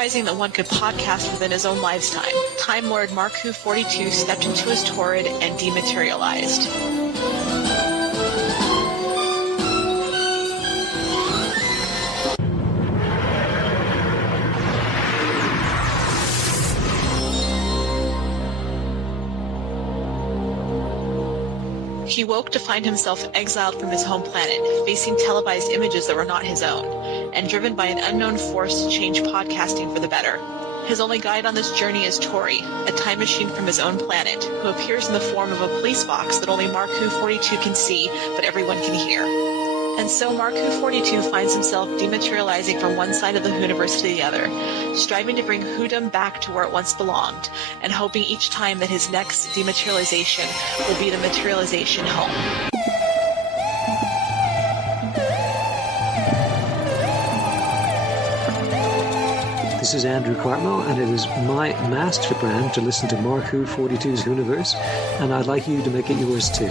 theorizing that one could podcast within his own lifetime, Time Lord Mark Who 42 stepped into his torrid and dematerialized. He woke to find himself exiled from his home planet, facing televised images that were not his own, and driven by an unknown force to change podcasting for the better. His only guide on this journey is Tori, a time machine from his own planet, who appears in the form of a police box that only Mark Who 42 can see, but everyone can hear. And so Mark Who 42 finds himself dematerializing from one side of the Whoniverse to the other, striving to bring Whodom back to where it once belonged, and hoping each time that his next dematerialization will be the materialization home. This is Andrew Cartmel, and it is my master plan to listen to Mark Who 42's Whoniverse, and I'd like you to make it yours too.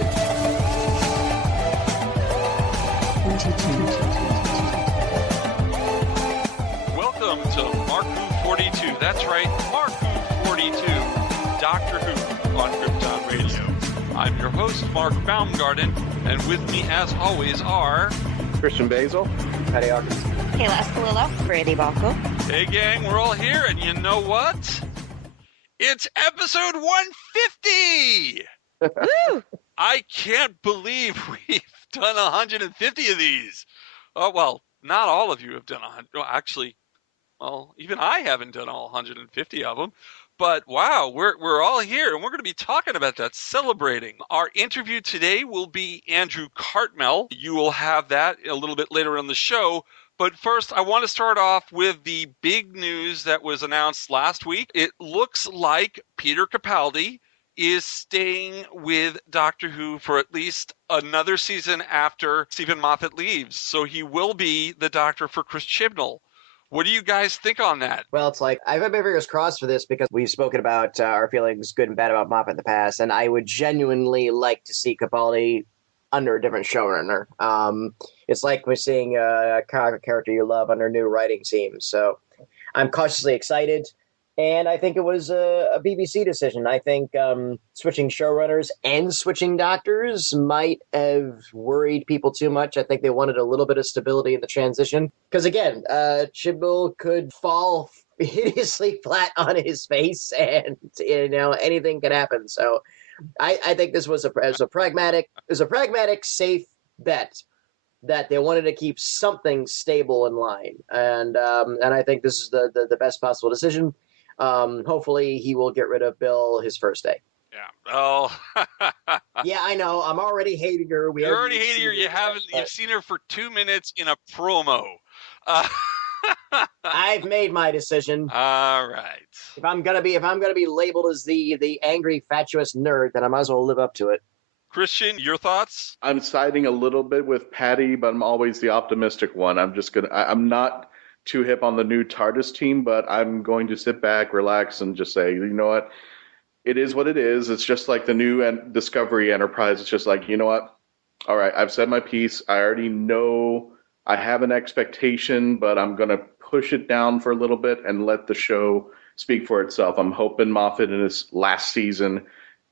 Welcome to Mark Who 42. That's right, Mark Who 42, Doctor Who on Krypton Radio. I'm your host, Mark-Baumgarten, and with me, as always, are Christian-basel, patty-hawkins, Kayla Escalillo, brandi-bachle. Hey gang, we're all here, and you know what? It's episode 150! Woo! I can't believe we've done 150 of these. Oh, well, not all of you have done 100. Well, actually, even I haven't done all 150 of them. But wow, we're all here, and we're going to be talking about that, celebrating. Our interview today will be Andrew Cartmel. You will have that a little bit later on the show. But first, I want to start off with the big news that was announced last week. It looks like Peter-Capaldi is staying with Doctor Who for at least another season after Stephen Moffat leaves. So he will be the Doctor for Chris Chibnall. What do you guys think on that? Well, it's like, I've had my fingers crossed for this because we've spoken about our feelings, good and bad, about Moffat in the past, and I would genuinely like to see Capaldi under a different showrunner. It's like we're seeing a character you love under new writing teams. So I'm cautiously excited, and I think it was a BBC decision. I think switching showrunners and switching doctors might have worried people too much. I think they wanted a little bit of stability in the transition. Because again, Chibnall could fall hideously flat on his face, and anything could happen. So I think this was a pragmatic, safe bet that they wanted to keep something stable in line, and I think this is the best possible decision. Hopefully, he will get rid of Bill his first day. Yeah. Oh. Yeah, I know. I'm already hating her. You're already hating her. You've seen her for 2 minutes in a promo. I've made my decision. All right. If I'm gonna be labeled as the angry fatuous nerd, then I might as well live up to it. Christian, your thoughts? I'm siding a little bit with Patty, but I'm always the optimistic one. I'm not too hip on the new TARDIS team, but I'm going to sit back, relax, and just say, you know what? It is what it is. It's just like the new Discovery Enterprise. It's just like, you know what? All right, I've said my piece. I already know I have an expectation, but I'm going to push it down for a little bit and let the show speak for itself. I'm hoping Moffat in his last season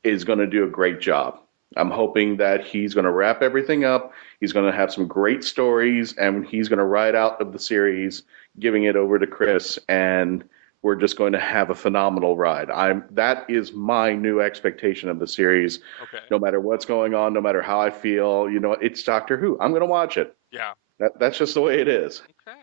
is going to do a great job. I'm hoping that he's going to wrap everything up. He's going to have some great stories, and he's going to ride out of the series, giving it over to Chris, and we're just going to have a phenomenal ride. That is my new expectation of the series. Okay. No matter what's going on, no matter how I feel, it's Doctor Who. I'm going to watch it. Yeah. That's just the way it is. Okay.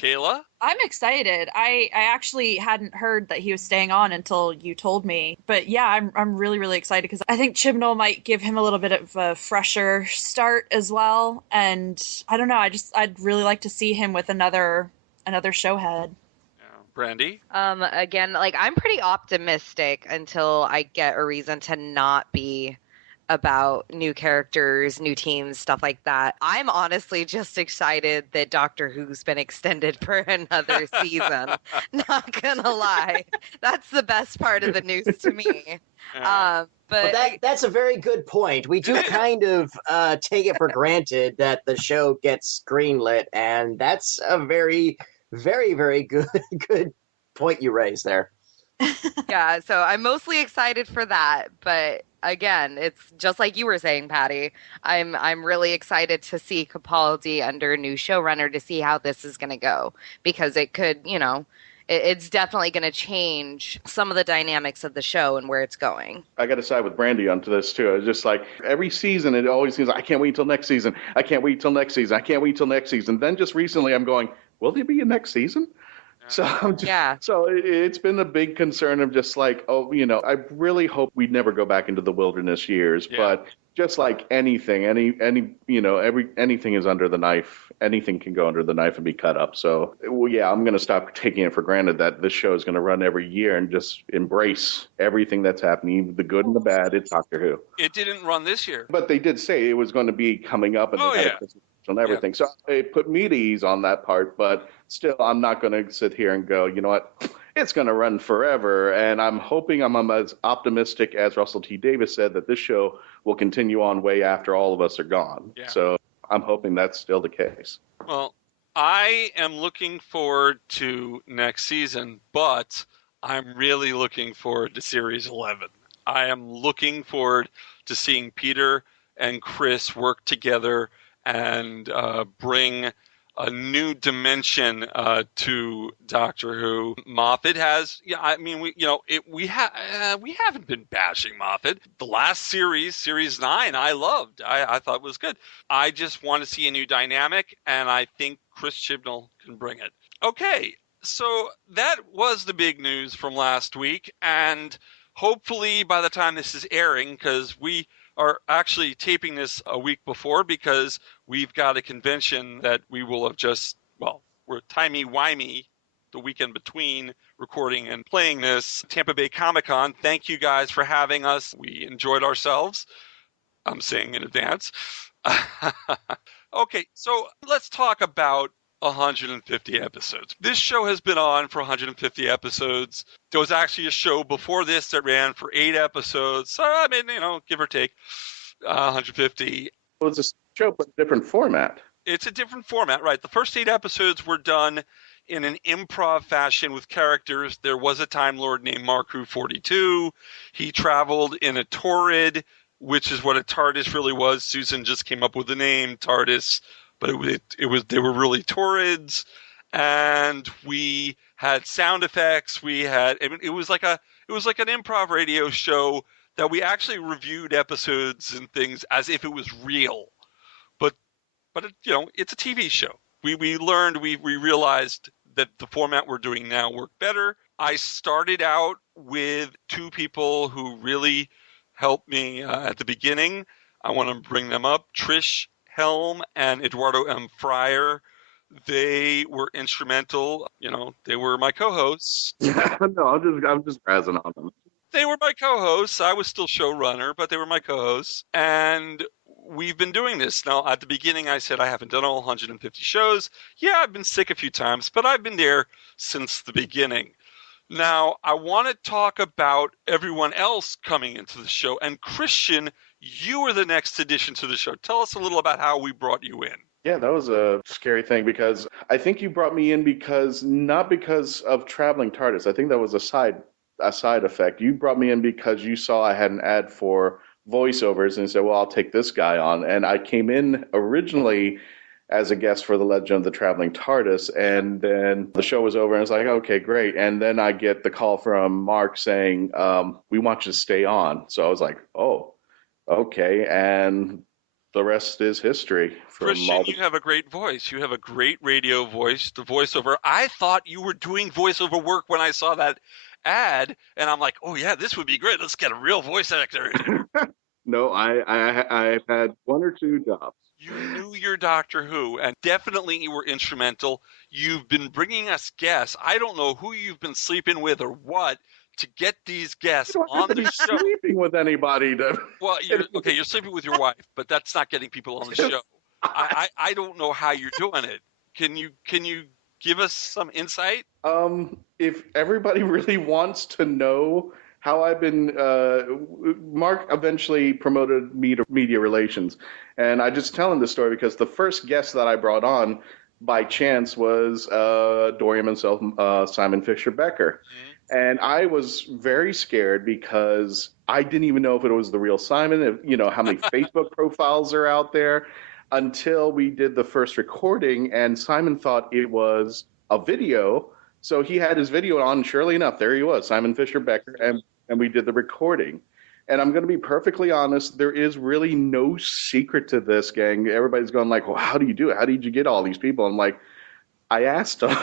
Kayla? I'm excited. I actually hadn't heard that he was staying on until you told me. But yeah, I'm really, really excited because I think Chibnall might give him a little bit of a fresher start as well. And I don't know, I'd really like to see him with another showhead. Brandi? Again, I'm pretty optimistic until I get a reason to not be about new characters, new teams, stuff like that. I'm honestly just excited that Doctor Who's been extended for another season. Not gonna lie. That's the best part of the news to me. But that's a very good point. We do kind of take it for granted that the show gets greenlit, and that's a very, very, very good point you raised there. Yeah, so I'm mostly excited for that, but again, it's just like you were saying, Patty. I'm really excited to see Capaldi under a new showrunner to see how this is going to go, because it could, it's definitely going to change some of the dynamics of the show and where it's going. I got to side with Brandy onto this too. It's just like every season, it always seems like, I can't wait till next season. I can't wait till next season. I can't wait till next season. Then just recently, I'm going, will there be a next season? So so it's been a big concern of just like, I really hope we never go back into the wilderness years, but just like anything, anything is under the knife. Anything can go under the knife and be cut up. So, I'm going to stop taking it for granted that this show is going to run every year and just embrace everything that's happening, the good and the bad. It's Doctor Who. It didn't run this year. But they did say it was going to be coming up, and they had a Christmas and everything. Yeah. So it put me at ease on that part, but still, I'm not going to sit here and go, you know what, it's going to run forever. And I'm hoping I'm as optimistic as Russell T. Davies said that this show will continue on way after all of us are gone. Yeah. So I'm hoping that's still the case. Well, I am looking forward to next season, but I'm really looking forward to Series 11. I am looking forward to seeing Peter and Chris work together and bring a new dimension to Doctor Who. Moffat has, we haven't been bashing Moffat. The last series 9, I loved. I thought was good. I just want to see a new dynamic, and I think Chris Chibnall can bring it. Okay, so that was the big news from last week, and hopefully by the time this is airing, because we are actually taping this a week before because we've got a convention that we will have we're timey-wimey the weekend between recording and playing this. Tampa Bay Comic-Con, thank you guys for having us. We enjoyed ourselves. I'm saying in advance. Okay, so let's talk about 150 episodes. This show has been on for 150 episodes. There was actually a show before this that ran for 8 episodes. So, I mean, give or take 150. Well, it's a show, but a different format. It's a different format, right? The first 8 episodes were done in an improv fashion with characters. There was a Time Lord named Mark-42. He traveled in a Torrid, which is what a TARDIS really was. Susan just came up with the name TARDIS. But they were really Torrids, and we had sound effects. It was like an improv radio show that we actually reviewed episodes and things as if it was real. But it's a TV show. We realized that the format we're doing now worked better. I started out with 2 people who really helped me at the beginning. I want to bring them up. Trish Helm and Eduardo M. Fryer. They were instrumental. They were my co-hosts. No, I'm just razzing on them. They were my co-hosts. I was still showrunner, but they were my co-hosts. And we've been doing this. Now, at the beginning, I said I haven't done all 150 shows. Yeah, I've been sick a few times, but I've been there since the beginning. Now, I want to talk about everyone else coming into the show. And Christian, you were the next addition to the show. Tell us a little about how we brought you in. Yeah, that was a scary thing because I think you brought me in not because of traveling TARDIS. I think that was a side effect. You brought me in because you saw I had an ad for voiceovers and said, well, I'll take this guy on. And I came in originally as a guest for The Legend of the Traveling TARDIS, and then the show was over and I was like, okay, great. And then I get the call from Mark saying, we want you to stay on. So I was like, oh, okay, and the rest is history. Christian, you have a great voice. You have a great radio voice, the voiceover. I thought you were doing voiceover work when I saw that ad, and I'm like, oh, yeah, this would be great. Let's get a real voice actor. No, I've had 1 or 2 jobs. You knew your Doctor Who, and definitely you were instrumental. You've been bringing us guests. I don't know who you've been sleeping with or what, to get these guests on the show. Sleeping with anybody. Well, you're sleeping with your wife, but that's not getting people on the show. I don't know how you're doing it. Can you give us some insight? If everybody really wants to know how I've been, Mark eventually promoted me to media relations, and I just tell him this story because the first guest that I brought on by chance was Dorian himself, Simon Fisher Becker. And I was very scared because I didn't even know if it was the real Simon, how many Facebook profiles are out there, until we did the first recording, and Simon thought it was a video. So he had his video on, and surely enough, there he was, Simon Fisher Becker, and we did the recording. And I'm going to be perfectly honest, there is really no secret to this, gang. Everybody's going like, well, how do you do it? How did you get all these people? I'm like, I asked them.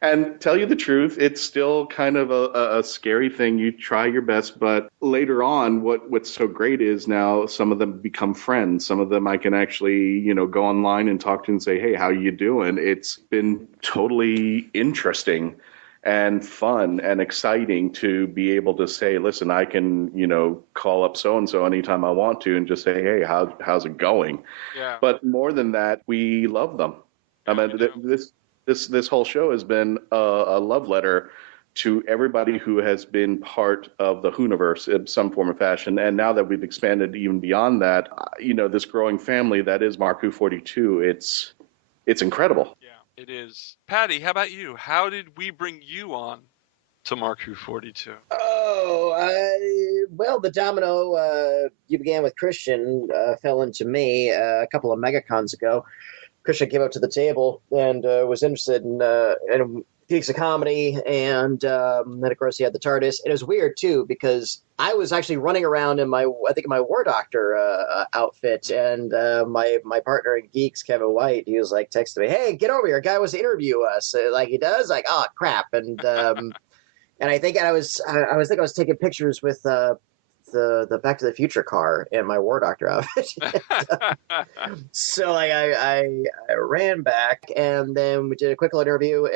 And tell you the truth, it's still kind of a scary thing. You try your best, but later on, what's so great is now some of them become friends. Some of them I can actually, go online and talk to and say, hey, how you doing? It's been totally interesting and fun and exciting to be able to say, listen, I can, call up so-and-so anytime I want to and just say, hey, how's it going? Yeah. But more than that, we love them. I mean, this whole show has been a love letter to everybody who has been part of the Hooniverse in some form or fashion. And now that we've expanded even beyond that, this growing family that is Mark Who 42, it's incredible. Yeah, it is. Patty, how about you? How did we bring you on to Mark Who 42? Well, the domino you began with Christian fell into me a couple of MegaCons ago. Christian came up to the table and was interested in Geeks of Comedy, and then of course he had the TARDIS. It was weird too because I was actually running around in my War Doctor outfit, and my partner in Geeks, Kevin White, he was like texting me, "Hey, get over here! A guy wants to interview us." Like he does, like, oh crap, and and I think I was taking pictures with the Back to the Future car in my War Doctor outfit. So like I ran back, and then we did a quick little interview,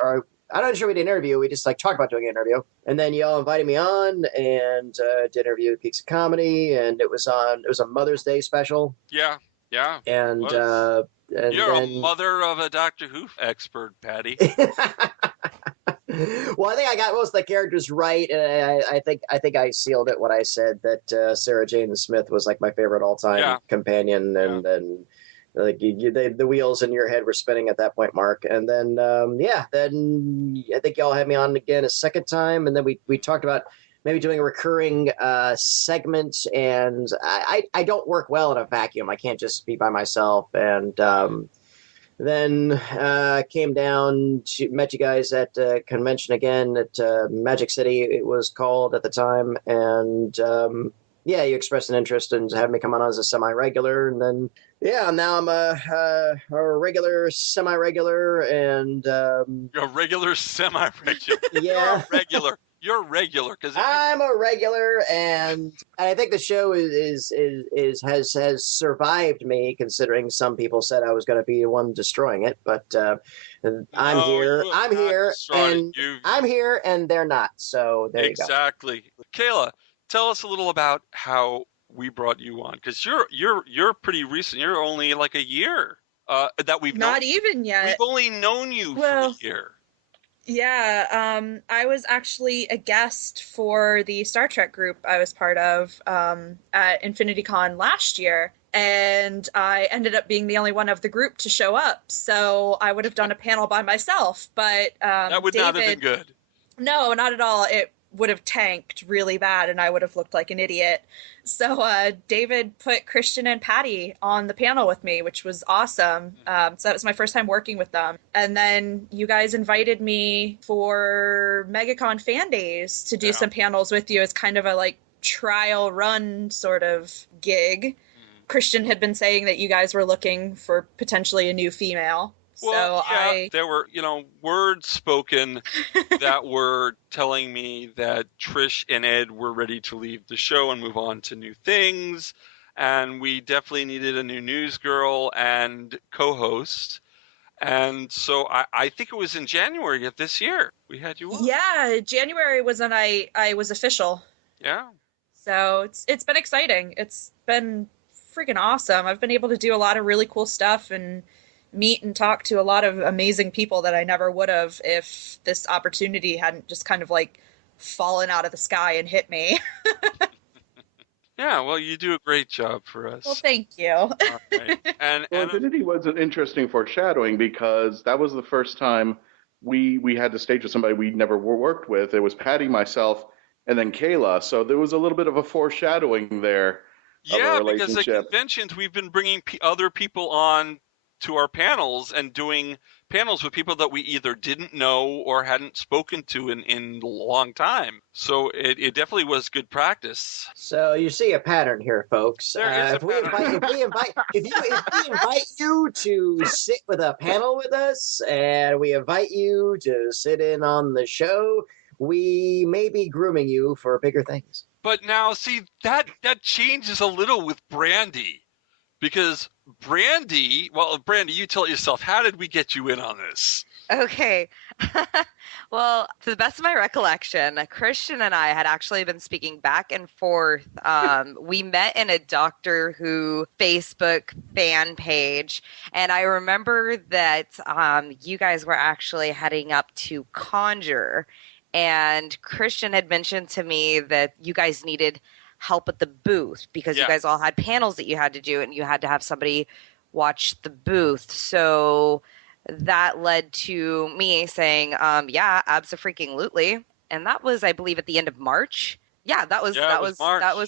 or I'm not sure we did an interview. We just like talked about doing an interview, and then y'all invited me on and did an interview with Geeks of Comedy, and it was a Mother's Day special. Yeah. And you're then, a mother of a Doctor Who expert, Patty. Well, I think I got most of the characters right, and I think I sealed it when I said that Sarah Jane Smith was like my favorite all-time companion, and then like the wheels in your head were spinning at that point, Mark. And then then I think y'all had me on again a second time, and then we talked about maybe doing a recurring segment, and I don't work well in a vacuum. I can't just be by myself, and then came down, met you guys at convention again at Magic City, it was called at the time. And you expressed an interest in having me come on as a semi-regular. And then, now I'm a regular, semi-regular, and... You're a regular, semi-regular. Yeah. You're regular. I'm a regular, and I think the show has survived me, considering some people said I was going to be the one destroying it. But I'm here, and they're not. So there you go. Exactly. Kayla, tell us a little about how we brought you on, because you're pretty recent. You're only like a year that we've not even yet. We've only known you for a year. Yeah, I was actually a guest for the Star Trek group I was part of at InfinityCon last year, and I ended up being the only one of the group to show up, so I would have done a panel by myself, but that would not have been good. No, not at all. It would have tanked really bad, and I would have looked like an idiot. So David put Christian and Patty on the panel with me, which was awesome. So that was my first time working with them. And then you guys invited me for MegaCon Fan Days to do some panels with you as kind of a like trial run sort of gig. Christian had been saying that you guys were looking for potentially a new female. Well, there were, words spoken that were telling me that Trish and Ed were ready to leave the show and move on to new things. And we definitely needed a new news girl and co-host. And so I think it was in January of this year we had you on. Yeah, January was when I was official. Yeah. So it's been exciting. It's been freaking awesome. I've been able to do a lot of really cool stuff and meet and talk to a lot of amazing people that I never would have if this opportunity hadn't just kind of like fallen out of the sky and hit me. Yeah, well, you do a great job for us. Well, thank you. All right. Well, And Infinity was an interesting foreshadowing because that was the first time we had to stage with somebody we'd never worked with. It was Patty, myself, and then Kayla. So there was a little bit of a foreshadowing there of a yeah, because at relationship. conventions we've been bringing other people on to our panels and doing panels with people that we either didn't know or hadn't spoken to in a long time. So it definitely was good practice. So you see a pattern here, folks. There is a If we invite you to sit with a panel with us, and we invite you to sit in on the show, we may be grooming you for bigger things. But now, see, that changes a little with Brandy, because Brandy, you tell it yourself. How did we get you in on this? Okay. Well, to the best of my recollection, Christian and I had actually been speaking back and forth. We met in a Doctor Who Facebook fan page, and I remember that you guys were actually heading up to Conjure, and Christian had mentioned to me that you guys needed help at the booth because you guys all had panels that you had to do, and you had to have somebody watch the booth. So that led to me saying, yeah, abso-freaking-lutely. And that was, I believe, at the end of March. Yeah, that was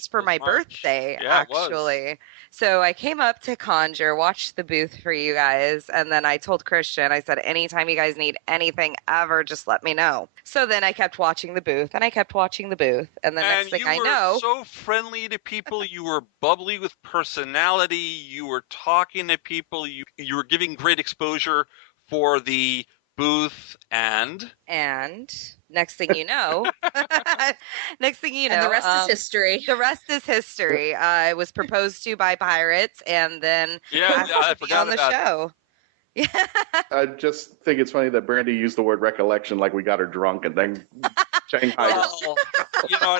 for my birthday, actually. So I came up to Conjure, watched the booth for you guys, and then I told Christian, I said, anytime you guys need anything ever, just let me know. So then I kept watching the booth, and I kept watching the booth, and the next thing I know... And you were so friendly to people, you were bubbly with personality, you were talking to people, you were giving great exposure for the booth, and next thing you know, and the rest is history. The rest is history. I was proposed to by pirates, and then I forgot on the show. Yeah. I just think it's funny that Brandy used the word recollection like we got her drunk and then Shanghai. Well,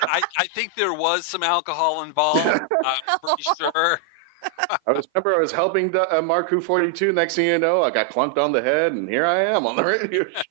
I think there was some alcohol involved. I'm pretty sure. I was helping Mark Who 42. Next thing you know, I got clunked on the head, and here I am on the radio show.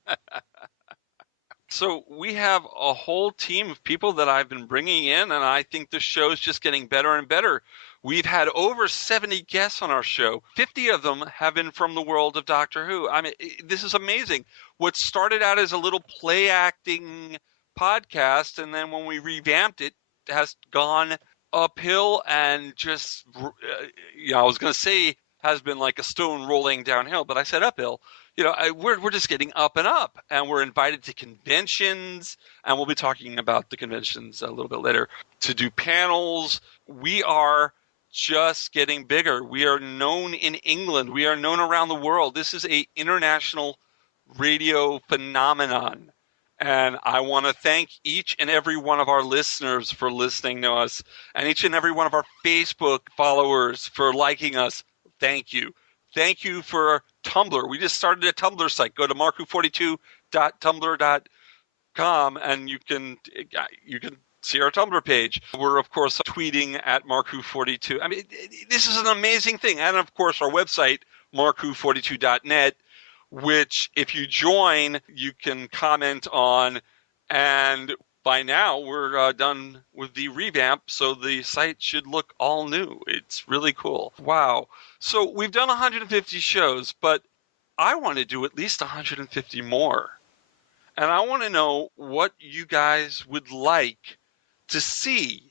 So we have a whole team of people that I've been bringing in, and I think the show's just getting better and better. We've had over 70 guests on our show. 50 of them have been from the world of Doctor Who. I mean, this is amazing. What started out as a little play acting podcast, and then when we revamped it, has gone uphill and just, I was going to say has been like a stone rolling downhill, but I said uphill. We're just getting up and up, and we're invited to conventions, and we'll be talking about the conventions a little bit later, to do panels. We are just getting bigger. We are known in England. We are known around the world. This is an international radio phenomenon. And I want to thank each and every one of our listeners for listening to us, and each and every one of our Facebook followers for liking us. Thank you. Thank you for Tumblr. We just started a Tumblr site. Go to marku42.tumblr.com, and you can see our Tumblr page. We're, of course, tweeting at marku42. I mean, this is an amazing thing. And, of course, our website, marku42.net, which if you join, you can comment on. And by now, we're done with the revamp, so the site should look all new. It's really cool. Wow. So we've done 150 shows, but I want to do at least 150 more. And I want to know what you guys would like to see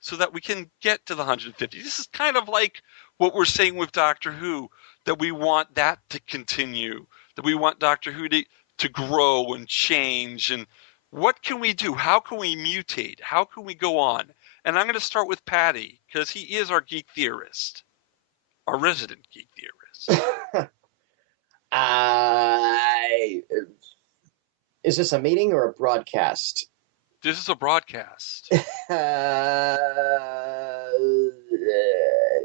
so that we can get to the 150. This is kind of like what we're saying with Doctor Who, that we want that to continue, that we want Doctor Who to grow and change. And what can we do? How can we mutate? How can we go on? And I'm going to start with Patty, because he is our geek theorist, our resident geek theorist. Is this a meeting or a broadcast? This is a broadcast.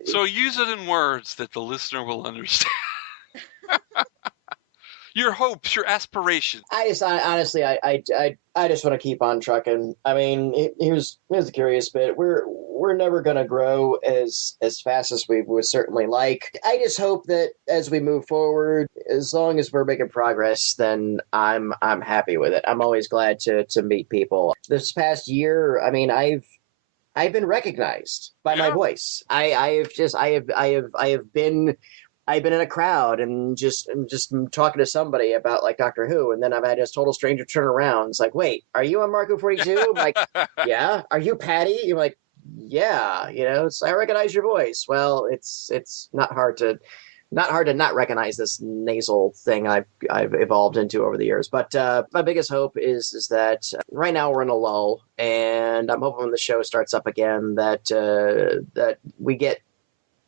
So use it in words that the listener will understand. Your hopes, your aspirations. I just honestly, I just want to keep on trucking. I mean, here's the curious bit. We're never going to grow as fast as we would certainly like. I just hope that as we move forward, as long as we're making progress, then I'm happy with it. I'm always glad to meet people. This past year, I mean, I've I've been recognized by my Yeah. voice. I've been in a crowd and just talking to somebody about like Doctor Who, and then I've had this total stranger turn around. It's like, wait, are you on Marco 42? I'm like, yeah. Are you Patty? You're like, yeah. I recognize your voice. Well, it's not hard to not recognize this nasal thing I've evolved into over the years. But my biggest hope is that right now we're in a lull, and I'm hoping when the show starts up again that we get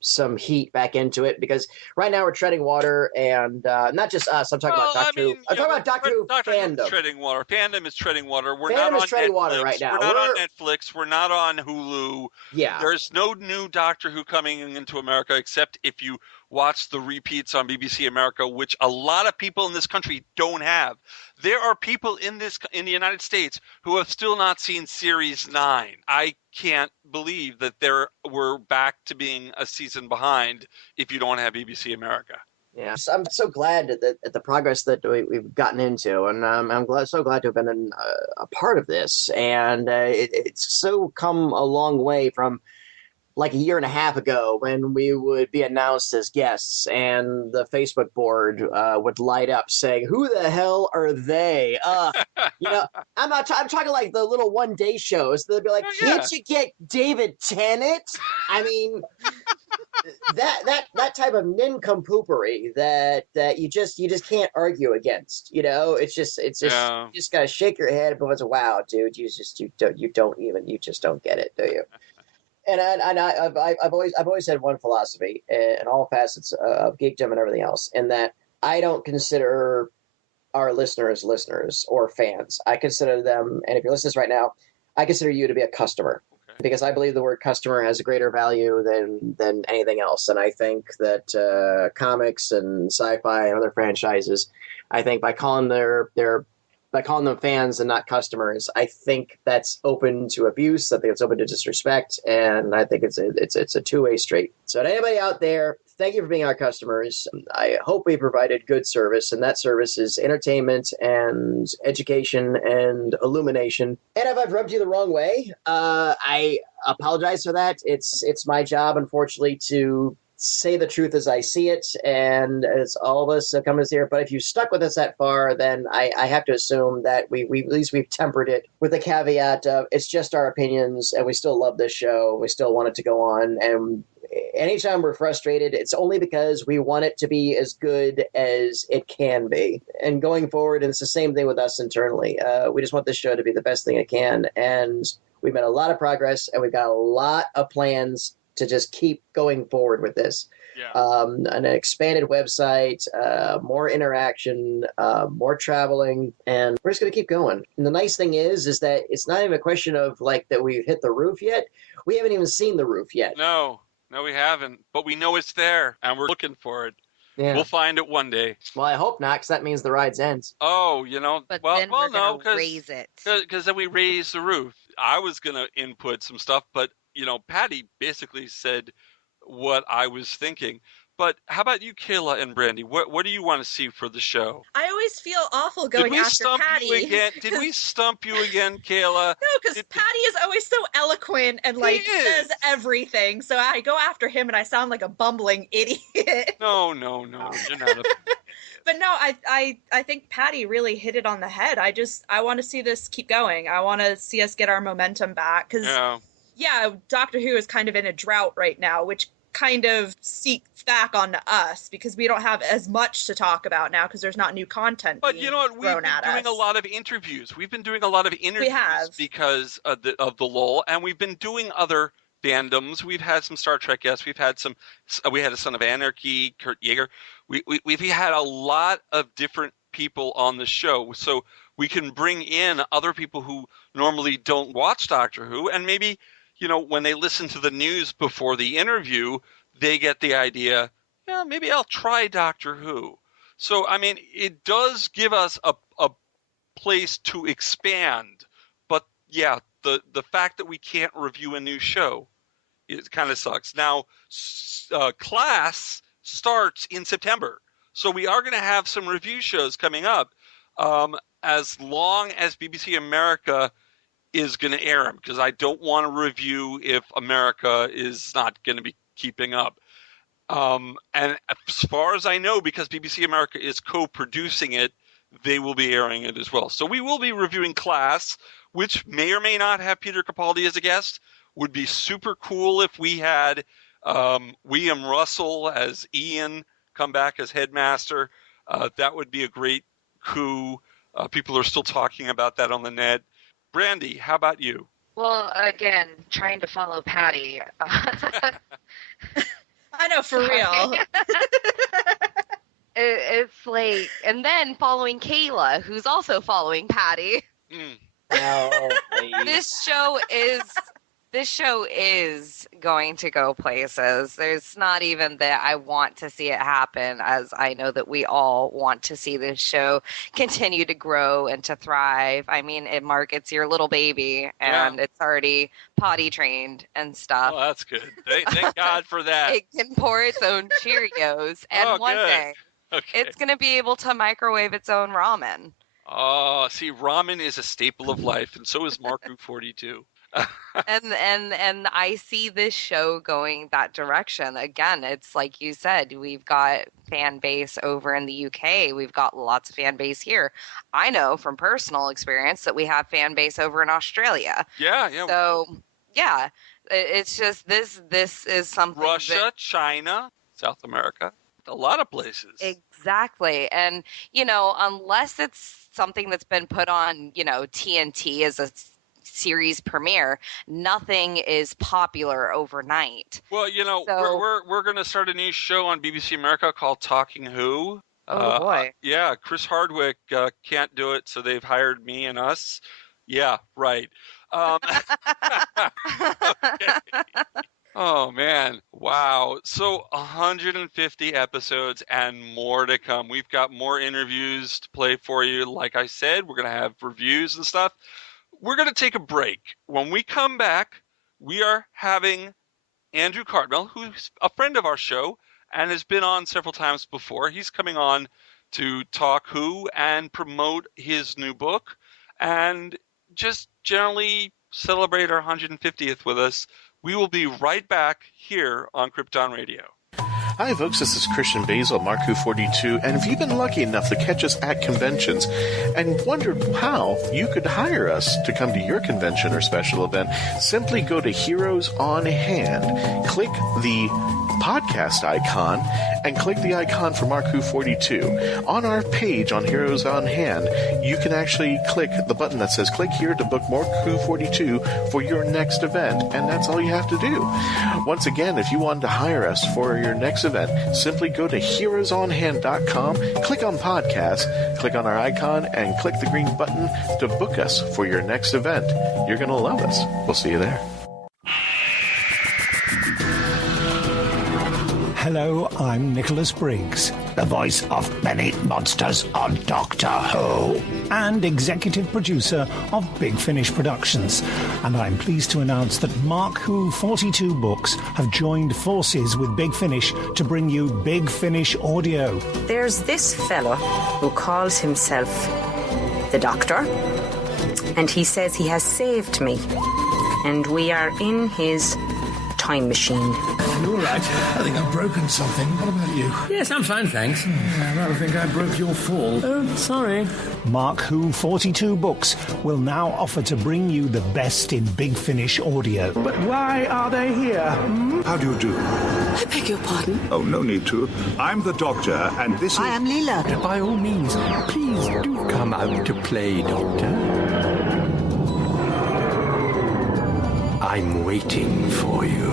some heat back into it, because right now we're treading water, and not just us. I'm talking about Doctor Who. I'm talking about Doctor Who fandom. Treading water. Fandom is treading water. We're Fandom not is on treading Netflix. water right now. We're not on Netflix. We're not on Hulu. Yeah. There's no new Doctor Who coming into America, except if you watch the repeats on BBC America, which a lot of people in this country don't have. There are people in the United States who have still not seen Series 9. I can't believe that we're back to being a season behind if you don't have BBC America. Yeah, so I'm so glad at the progress that we've gotten into, and I'm so glad to have been a part of this. And it's so come a long way from like a year and a half ago when we would be announced as guests, and the Facebook board would light up saying, "Who the hell are they?" I'm talking like the little one-day shows. They'll be like, "Can't you get David Tennant?" I mean. That type of nincompoopery that you just can't argue against. It's just you just gotta shake your head, but it's wow, dude, you just don't get it, do you? And I've always had one philosophy in all facets of geekdom and everything else, in that I don't consider our listeners or fans. I consider them, and if you're listening to this right now, I consider you to be a customer. Because I believe the word customer has a greater value than anything else. And I think that comics and sci-fi and other franchises, I think by calling them fans and not customers, I think that's open to abuse. I think it's open to disrespect, and I think it's a two-way street. So to anybody out there, thank you for being our customers. I hope we provided good service, and that service is entertainment and education and illumination. And if I've rubbed you the wrong way, I apologize for that. It's my job, unfortunately, to say the truth as I see it, and as all of us have come here. But if you stuck with us that far, then I have to assume that we at least we've tempered it with the caveat of it's just our opinions, and we still love this show. We still want it to go on, and anytime we're frustrated, it's only because we want it to be as good as it can be. And going forward, and it's the same thing with us internally. We just want this show to be the best thing it can, and we've made a lot of progress, and we've got a lot of plans to just keep going forward with this. Yeah. An expanded website, more interaction, more traveling, and we're just going to keep going. And the nice thing is that it's not even a question of like that we've hit the roof yet. We haven't even seen the roof yet. No, we haven't. But we know it's there, and we're looking for it. Yeah. We'll find it one day. Well, I hope not, because that means the ride's ends. Oh, But then we're going to raise it. Because then we raise the roof. I was going to input some stuff, but Patty basically said what I was thinking. But how about you, Kayla and Brandy? What do you want to see for the show? I always feel awful going after Patty. Did we stump you again, Kayla? No, because Patty is always so eloquent and says everything. So I go after him and I sound like a bumbling idiot. No, you're not. But no, I think Patty really hit it on the head. I want to see this keep going. I want to see us get our momentum back, because Doctor Who is kind of in a drought right now, which kind of seeks back onto us because we don't have as much to talk about now because there's not new content. But you know what? We've been doing a lot of interviews. We have, because of the lull, and we've been doing other fandoms. We've had some Star Trek guests. We had a Son of Anarchy, Kurt Yeager. We've had a lot of different people on the show, so we can bring in other people who normally don't watch Doctor Who, and maybe when they listen to the news before the interview, they get the idea, maybe I'll try Doctor Who. So, I mean, it does give us a place to expand. But, the fact that we can't review a new show, it kind of sucks. Now, class starts in September. So we are going to have some review shows coming up, as long as BBC America is going to air them, because I don't want to review if America is not going to be keeping up. And as far as I know, because BBC America is co-producing it, they will be airing it as well. So we will be reviewing Class, which may or may not have Peter Capaldi as a guest. Would be super cool if we had William Russell as Ian come back as headmaster. That would be a great coup. People are still talking about that on the net. Brandi, how about you? Well, again, trying to follow Patty. I know, for real. It's like, and then following Kayla, who's also following Patty. No, please. This show is going to go places. There's not even that I want to see it happen, as I know that we all want to see this show continue to grow and to thrive. I mean, Mark, it's your little baby, and it's already potty trained and stuff. Oh, that's good. Thank God for that. It can pour its own Cheerios, and one day it's going to be able to microwave its own ramen. Oh, see, ramen is a staple of life, and so is Mark 42. and I see this show going that direction. Again, it's like you said, we've got fan base over in the UK. We've got lots of fan base here. I know from personal experience that we have fan base over in Australia. Yeah. So, yeah, it's just this is something. Russia, China, South America, a lot of places. Exactly. And, unless it's something that's been put on, TNT as a series premiere, nothing is popular overnight. Well, we're going to start a new show on BBC America called Talking Who. Oh boy. Yeah, Chris Hardwick can't do it, so they've hired me and us. Yeah, right. Okay. Oh man, wow. So 150 episodes and more to come. We've got more interviews to play for you. Like I said, we're going to have reviews and stuff. We're going to take a break. When we come back, we are having Andrew Cartmel, who's a friend of our show and has been on several times before. He's coming on to talk Who and promote his new book and just generally celebrate our 150th with us. We will be right back here on Krypton Radio. Hi folks, this is Christian-basel, Mark 42, and if you've been lucky enough to catch us at conventions and wondered how you could hire us to come to your convention or special event, simply go to Heroes on Hand, click the podcast icon, and click the icon for Mark 42. On our page on Heroes on Hand, you can actually click the button that says click here to book Mark 42 for your next event, and that's all you have to do. Once again, if you want to hire us for your next event, simply go to heroesonhand.com, click on podcast, click on our icon, and click the green button to book us for your next event. You're going to love us. We'll see you there. Hello, I'm Nicholas Briggs, the voice of many monsters on Doctor Who, and executive producer of Big Finish Productions. And I'm pleased to announce that Mark Who 42 Books have joined forces with Big Finish to bring you Big Finish Audio. There's this fella who calls himself the Doctor, and he says he has saved me, and we are in his time machine. You're right. I think I've broken something. What about you? Yes, I'm fine, thanks. I rather think I broke your fall. Oh, sorry. Mark Who 42 Books will now offer to bring you the best in Big Finish audio. But why are they here? How do you do? I beg your pardon? Oh, no need to. I'm the Doctor, and this is... I am Leela. By all means, please do come out to play, Doctor. I'm waiting for you.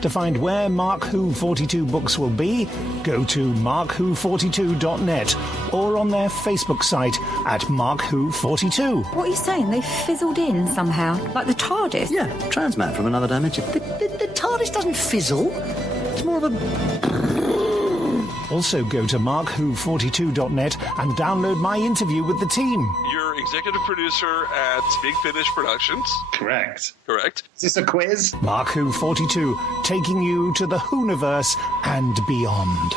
To find where Mark Who 42 Books will be, go to markwho42.net or on their Facebook site at Mark Who 42. What are you saying? They fizzled in somehow? Like the TARDIS? Yeah, transmat from another dimension. The TARDIS doesn't fizzle. It's more of a... Also go to markwho42.net and download my interview with the team. You're executive producer at Big Finish Productions. Correct. Correct. Is this a quiz? Mark Who 42, taking you to the Whoniverse and beyond.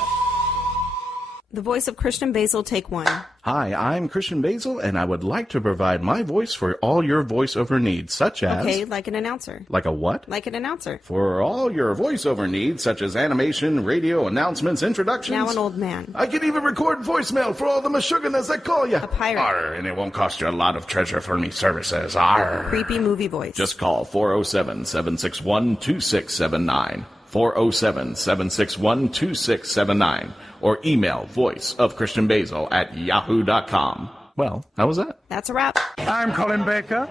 The voice of Christian-Basel, take one. Hi, I'm Christian-Basel, and I would like to provide my voice for all your voiceover needs, such as... Okay, like an announcer. Like a what? Like an announcer. For all your voiceover needs, such as animation, radio, announcements, introductions... Now an old man. I can even record voicemail for all the Meshuggahs that call you. A pirate. Arr, and it won't cost you a lot of treasure for me services. Arr. Creepy movie voice. Just call 407-761-2679. 407-761-2679. Or email voiceofchristian-basel@yahoo.com. Well, how was that? That's a wrap. I'm Colin Baker,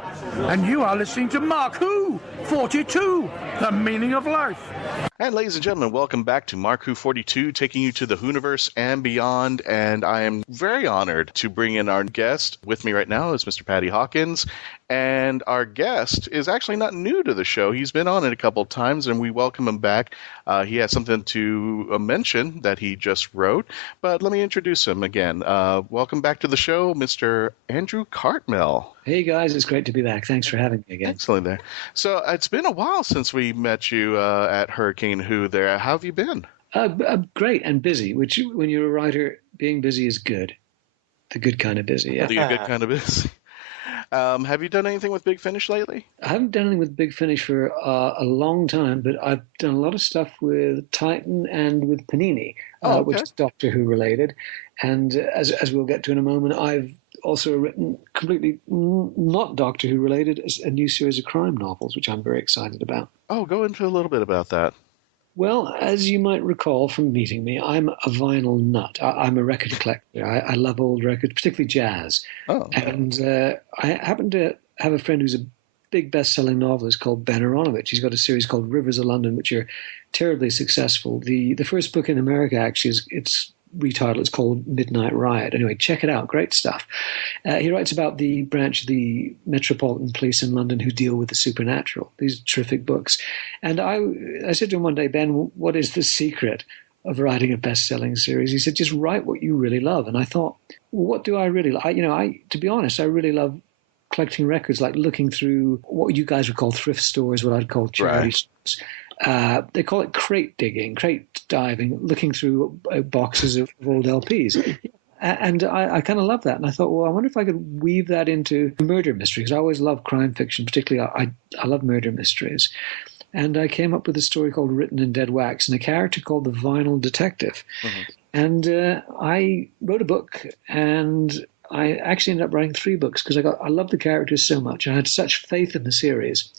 and you are listening to Mark Who 42, The Meaning of Life. And ladies and gentlemen, welcome back to Mark Who 42, taking you to the Hooniverse and beyond. And I am very honored to bring in our guest. With me right now is Mr. Patty-Hawkins. And our guest is actually not new to the show. He's been on it a couple of times, and we welcome him back. He has something to mention that he just wrote, but let me introduce him again. Welcome back to the show, Mr. Andrew Cartmel. Hey, guys. It's great to be back. Thanks for having me again. Excellent there. So it's been a while since we met you at Hurricane Who there. How have you been? Great and busy, which when you're a writer, being busy is good. The good kind of busy, yeah. The good kind of busy. Have you done anything with Big Finish lately? I haven't done anything with Big Finish for a long time, but I've done a lot of stuff with Titan and with Panini, which is Doctor Who related. And as we'll get to in a moment, I've also written completely not Doctor Who related a new series of crime novels, which I'm very excited about. Oh, go into a little bit about that. Well, as you might recall from meeting me, I'm a vinyl nut. I'm a record collector. I love old records, particularly jazz. Oh. And I happen to have a friend who's a big best-selling novelist called Ben-aaronovitch. He's got a series called Rivers of London, which are terribly successful. The first book in America, actually, it's retitled. It's called Midnight Riot. Anyway, check it out. Great stuff. He writes about the branch of the Metropolitan Police in London who deal with the supernatural. These are terrific books. And I said to him one day, Ben, what is the secret of writing a best-selling series? He said, just write what you really love. And I thought, well, what do I really love? To be honest, I really love collecting records, like looking through what you guys would call thrift stores, what I'd call charity stores. They call it crate digging, crate diving, looking through boxes of old LPs. And I kind of love that. And I thought, well, I wonder if I could weave that into murder mysteries. I always love crime fiction, particularly I love murder mysteries. And I came up with a story called Written in Dead Wax and a character called the Vinyl Detective. Mm-hmm. And I wrote a book, and I actually ended up writing 3 books because I love the characters so much. I had such faith in the series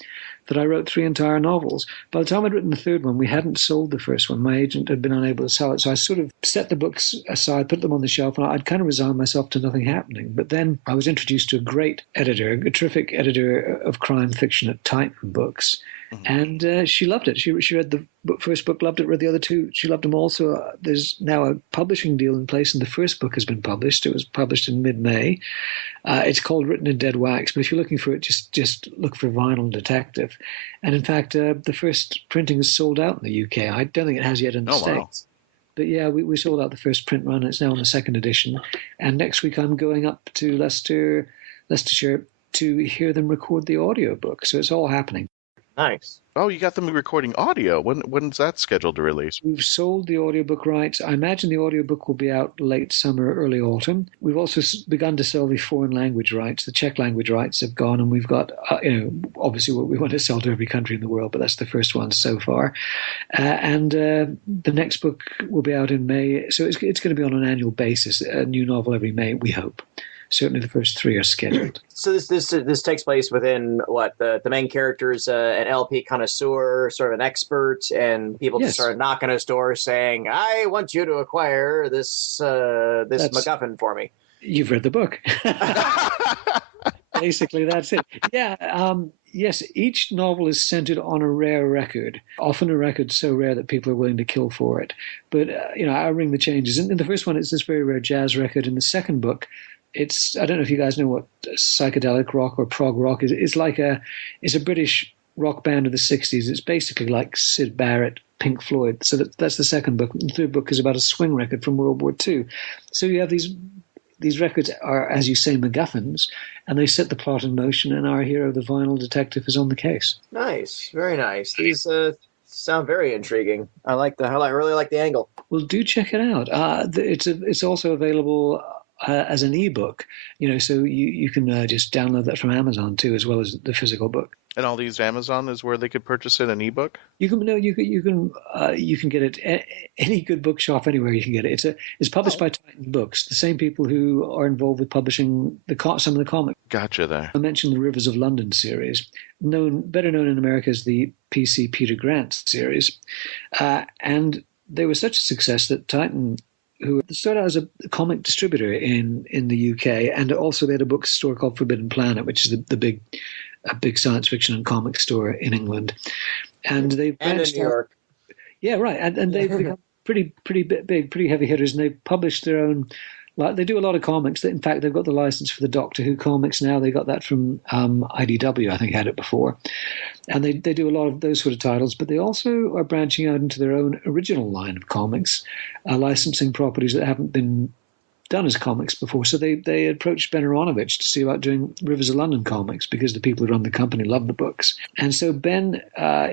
that I wrote 3 entire novels. By the time I'd written the 3rd one, we hadn't sold the first one. My agent had been unable to sell it. So I sort of set the books aside, put them on the shelf, and I'd kind of resigned myself to nothing happening. But then I was introduced to a great editor, a terrific editor of crime fiction at Titan Books. Mm-hmm. And she loved it. She read the first book, loved it, read the other 2. She loved them all. So there's now a publishing deal in place, and the first book has been published. It was published in mid-May. It's called Written in Dead Wax, but if you're looking for it, just look for Vinyl Detective. And in fact, the first printing is sold out in the UK. I don't think it has yet in the States. Wow. But yeah, we sold out the first print run. It's now on the 2nd edition. And next week I'm going up to Leicestershire to hear them record the audiobook. So it's all happening. Nice. Oh, you got them recording audio. When's that scheduled to release? We've sold the audiobook rights. I imagine the audiobook will be out late summer, early autumn. We've also begun to sell the foreign language rights. The Czech language rights have gone, and we've got, obviously what we want to sell to every country in the world, but that's the first one so far. And the next book will be out in May. So it's going to be on an annual basis, a new novel every May, we hope. Certainly the first 3 are scheduled. So this takes place within what the main character is an LP connoisseur, sort of an expert, and people just start knocking on his door saying, "I want you to acquire this MacGuffin for me." You've read the book. Basically, that's it. Yeah. Yes, each novel is centered on a rare record, often a record so rare that people are willing to kill for it. But I ring the changes. In the first one, it's this very rare jazz record. In the second book, I don't know if you guys know what psychedelic rock or prog rock is. It's a British rock band of the 60s. It's basically like Syd Barrett, Pink Floyd. So that's the second book. The third book is about a swing record from World War II. So you have these records are, as you say, MacGuffins, and they set the plot in motion, and our hero, the Vinyl Detective, is on the case. Nice. Very nice. These Sound very intriguing. I really like the angle. Well, do check it out. It's also available as an ebook, so you can just download that from Amazon too, as well as the physical book. And all these Amazon is where they could purchase it, an ebook? You can get it any good bookshop anywhere. You can get it. It's published by Titan Books, the same people who are involved with publishing some of the comics. Gotcha there. I mentioned the Rivers of London series, better known in America as the PC Peter Grant series, and they were such a success that Titan, who started out as a comic distributor in the UK, and also they had a bookstore called Forbidden Planet, which is a big science fiction and comic store in England, and they've branched in New York. Yeah, right, and they've become pretty big, pretty heavy hitters, and they've published their own. They do a lot of comics. In fact, they've got the license for the Doctor Who comics now. They got that from IDW, I think, had it before, and they do a lot of those sort of titles. But they also are branching out into their own original line of comics, licensing properties that haven't been done as comics before. So they approached Ben-aaronovitch to see about doing Rivers of London comics because the people who run the company love the books. And so Ben,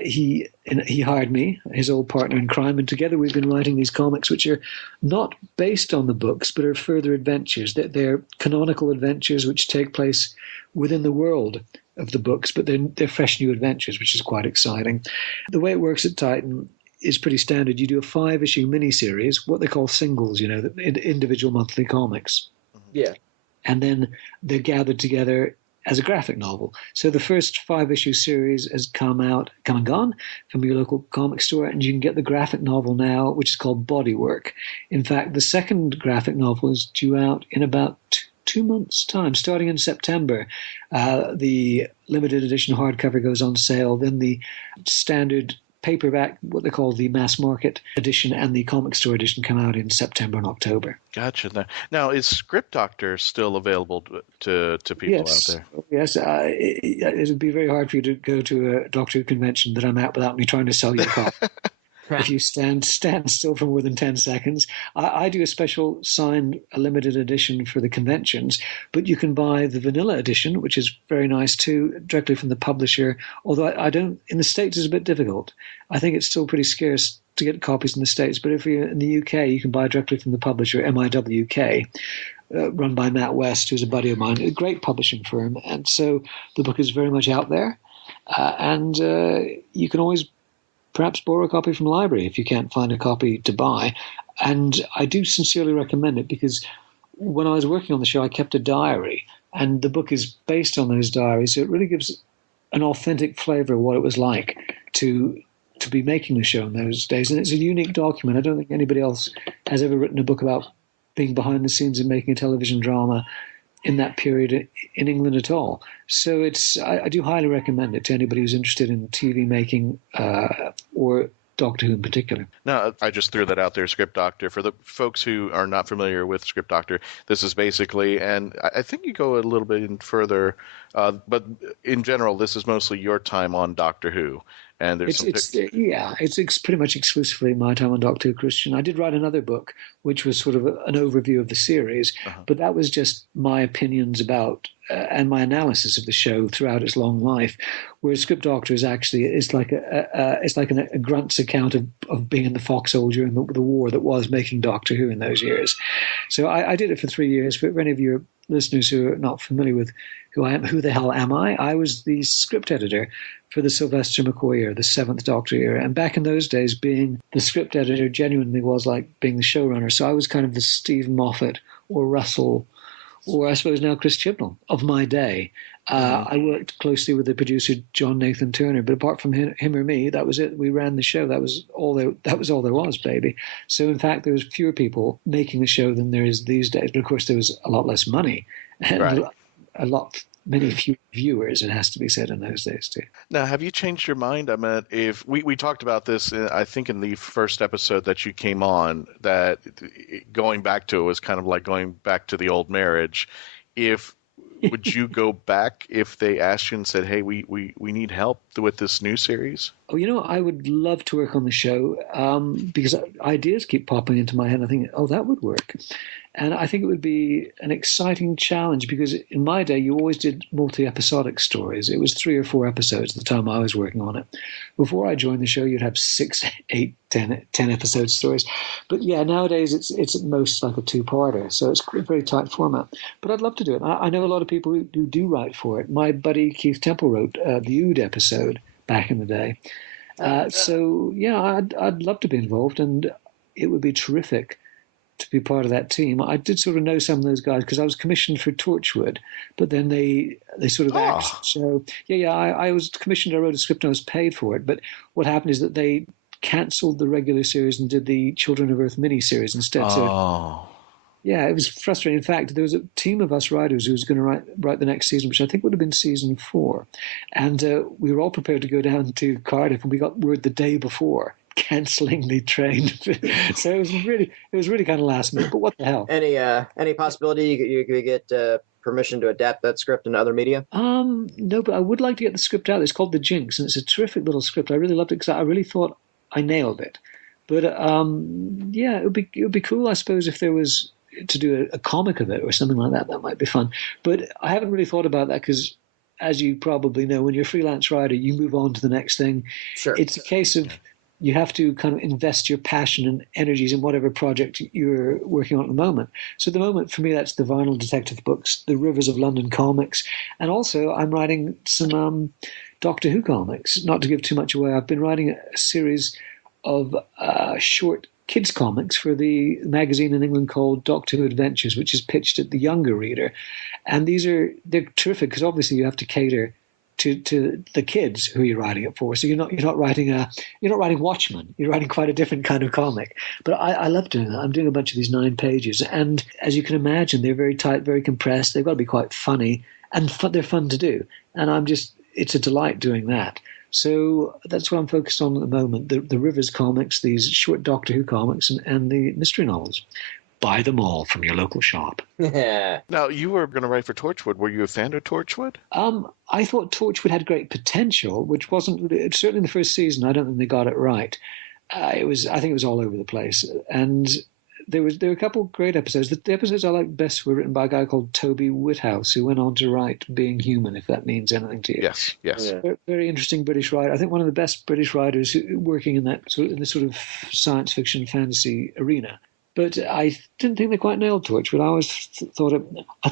he hired me, his old partner in crime, and together we've been writing these comics which are not based on the books but are further adventures. They're canonical adventures which take place within the world of the books, but they're fresh new adventures, which is quite exciting. The way it works at Titan is pretty standard. You do a 5-issue miniseries, what they call singles, individual monthly comics. Yeah. And then they're gathered together as a graphic novel. So the first 5-issue series has come and gone from your local comic store, and you can get the graphic novel now, which is called Bodywork. In fact, the second graphic novel is due out in about 2 months' time, starting in September. The limited edition hardcover goes on sale. Then the standard paperback, what they call the mass market edition, and the comic store edition come out in September and October. Gotcha. Now, is Script Doctor still available to people out there? Yes. It would be very hard for you to go to a Doctor Who convention that I'm at without me trying to sell you a copy. If you stand still for more than 10 seconds. I do a special signed limited edition for the conventions, but you can buy the vanilla edition, which is very nice too, directly from the publisher, although I don't, in the States it's a bit difficult. I think it's still pretty scarce to get copies in the States, but if you're in the UK, you can buy directly from the publisher, MIWK, run by Matt West, who's a buddy of mine, a great publishing firm, and so the book is very much out there, and you can always perhaps borrow a copy from the library if you can't find a copy to buy. And I do sincerely recommend it because when I was working on the show, I kept a diary, and the book is based on those diaries. So it really gives an authentic flavor of what it was like to be making the show in those days. And it's a unique document. I don't think anybody else has ever written a book about being behind the scenes and making a television drama in that period in England at all. So I do highly recommend it to anybody who's interested in TV making or Doctor Who in particular. Now, I just threw that out there, Script Doctor. For the folks who are not familiar with Script Doctor, this is basically, and I think you go a little bit further, but in general, this is mostly your time on Doctor Who. And there's it's pretty much exclusively my time on Doctor Who, Christian. I did write another book, which was sort of an overview of the series, but that was just my opinions about and my analysis of the show throughout its long life. Whereas Script Doctor is like a grunt's account of being in the foxhole during the war that was making Doctor Who in those years. So I did it for 3 years. For any of your listeners who are not familiar with who I am, who the hell am I? I was the script editor for the Sylvester McCoy era, the 7th Doctor era. And back in those days, being the script editor genuinely was like being the showrunner. So I was kind of the Steve Moffat or Russell, or I suppose now Chris Chibnall of my day. I worked closely with the producer, John Nathan Turner, but apart from him or me, that was it. We ran the show. That was all there was, baby. So in fact, there was fewer people making the show than there is these days. But of course, there was a lot less money and many fewer viewers, it has to be said, in those days too. Now, have you changed your mind? I mean, if we talked about this, I think in the first episode that you came on, that going back to it was kind of like going back to the old marriage. Would you go back if they asked you and said, "Hey, we need help with this new series"? Oh, I would love to work on the show because ideas keep popping into my head. I think, oh, that would work. And I think it would be an exciting challenge because in my day, you always did multi-episodic stories. It was 3 or 4 episodes at the time I was working on it. Before I joined the show, you'd have 6, 8, 10 episode stories. But yeah, nowadays it's at most like a 2-parter. So it's a very tight format. But I'd love to do it. I know a lot of people who do write for it. My buddy Keith Temple wrote the Ood episode back in the day. So yeah, I'd love to be involved, and it would be terrific to be part of that team. I did sort of know some of those guys because I was commissioned for Torchwood, but then they sort of axed. So I was commissioned. I wrote a script and I was paid for it. But what happened is that they cancelled the regular series and did the Children of Earth miniseries instead. So yeah, it was frustrating. In fact, there was a team of us writers who was going to write the next season, which I think would have been season 4. And we were all prepared to go down to Cardiff, and we got word the day before cancelling the train. So it was really kind of last minute. But what the hell? Any possibility you could get permission to adapt that script into other media? No, but I would like to get the script out. It's called The Jinx, and it's a terrific little script. I really loved it because I really thought I nailed it. But yeah, it would be cool, I suppose, if there was to do a comic of it or something like that. That might be fun. But I haven't really thought about that because, as you probably know, when you're a freelance writer, you move on to the next thing. Sure. It's a case of you have to kind of invest your passion and energies in whatever project you're working on at the moment. So at the moment, for me, that's the Vinyl Detective books, the Rivers of London comics, and also I'm writing some Doctor Who comics. Not to give too much away, I've been writing a series of short kids comics for the magazine in England called Doctor Who Adventures, which is pitched at the younger reader. And they're terrific because obviously you have to cater to the kids who you're writing it for. So you're not writing Watchmen. You're writing quite a different kind of comic. But I love doing that. I'm doing a bunch of these 9 pages, and as you can imagine, they're very tight, very compressed. They've got to be quite funny, and they're fun to do. And it's a delight doing that. So that's what I'm focused on at the moment. The Rivers comics, these short Doctor Who comics, and the mystery novels. Buy them all from your local shop. Now, you were going to write for Torchwood. Were you a fan of Torchwood? I thought Torchwood had great potential, which wasn't certainly in the first season. I don't think they got it right. I think it was all over the place, and there were a couple of great episodes. The episodes I liked best were written by a guy called Toby Whithouse, who went on to write Being Human, if that means anything to you. Yes. Yeah. Very, very interesting British writer. I think one of the best British writers working in the sort of science fiction fantasy arena. But I didn't think they quite nailed Torchwood. I always thought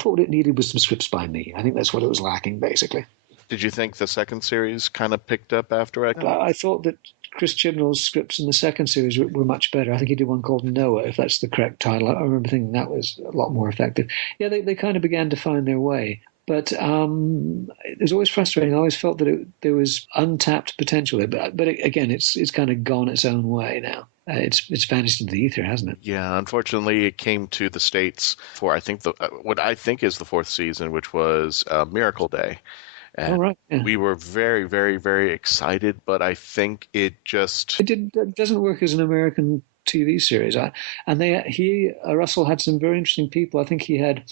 what it needed was some scripts by me. I think that's what it was lacking, basically. Did you think the second series kind of picked up after I thought that Chris Chibnall's scripts in the second series were much better. I think he did one called Noah, if that's the correct title. I remember thinking that was a lot more effective. Yeah, they kind of began to find their way. But it was always frustrating. I always felt that there was untapped potential there. But again, it's kind of gone its own way now. It's vanished into the ether, hasn't it? Yeah, unfortunately, it came to the States for what I think is the 4th season, which was Miracle Day. And we were very, very, very excited, but I think it doesn't work as an American TV series. Russell had some very interesting people. I think he had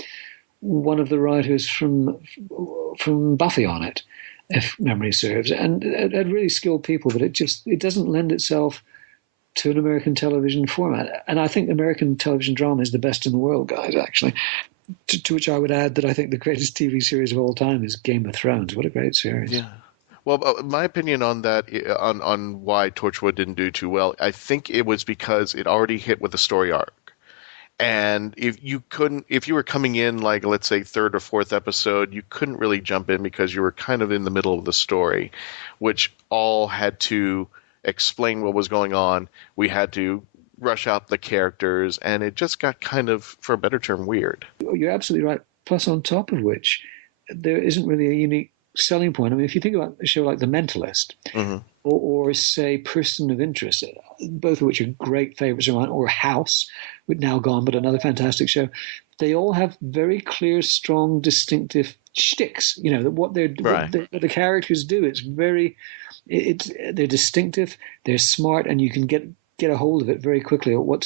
one of the writers from Buffy on it, if memory serves, and it had really skilled people, but it doesn't lend itself to an American television format. And I think American television drama is the best in the world, guys, actually. To which I would add that I think the greatest TV series of all time is Game of Thrones. What a great series. Yeah. Well, my opinion on that, on why Torchwood didn't do too well, I think it was because it already hit with a story arc. And if you were coming in like, let's say, 3rd or 4th episode, you couldn't really jump in because you were kind of in the middle of the story, which all had to explain what was going on. We had to rush out the characters, and it just got kind of, for a better term, weird. You're absolutely right. Plus, on top of which, there isn't really a unique selling point. I mean, if you think about a show like The Mentalist, or say Person of Interest, both of which are great favorites of mine, or House, with now gone, but another fantastic show, they all have very clear, strong, distinctive shticks. You know, what the characters do. They're distinctive, they're smart, and you can get a hold of it very quickly, or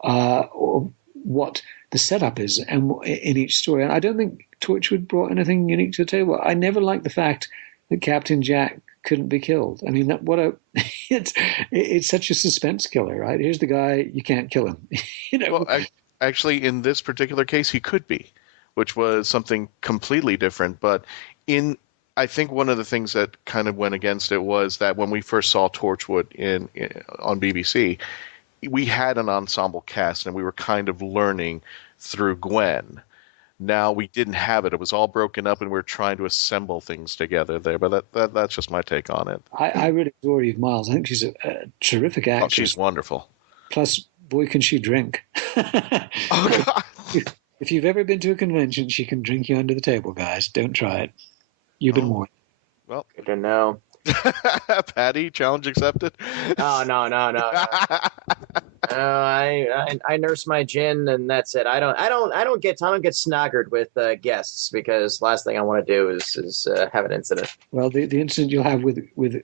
or what the setup is and in each story. And I don't think Torchwood brought anything unique to the table. I never liked the fact that Captain Jack couldn't be killed. I mean, it's such a suspense killer, right? Here's the guy, you can't kill him. Well, actually, in this particular case, he could be, which was something completely different. But I think one of the things that kind of went against it was that when we first saw Torchwood on BBC, we had an ensemble cast, and we were kind of learning through Gwen. Now we didn't have it. It was all broken up, and we were trying to assemble things together there. But that's just my take on it. I really adore Eve Miles. I think she's a terrific actress. Oh, she's wonderful. Plus, boy, can she drink. Oh, God. If you've ever been to a convention, she can drink you under the table, guys. Don't try it. You've been warned. Well, Good to know. Patty, challenge accepted. Oh, no. I nurse my gin and that's it. I don't get snoggered with guests, because last thing I want to do is have an incident. Well, the incident you'll have with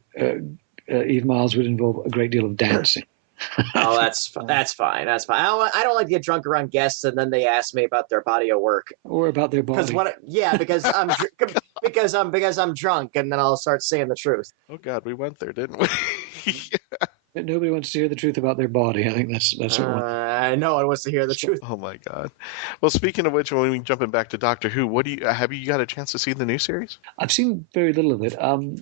Eve Miles would involve a great deal of dancing. Oh, that's fine. I don't like to get drunk around guests and then they ask me about their body of work or about their body. Because I'm drunk, and then I'll start saying the truth. Oh God, we went there, didn't we? But nobody wants to hear the truth about their body. I think that's what I know one wants to hear the truth. Oh my God. Well, speaking of which, when we jumping back to Doctor Who, have you got a chance to see the new series? I've seen very little of it.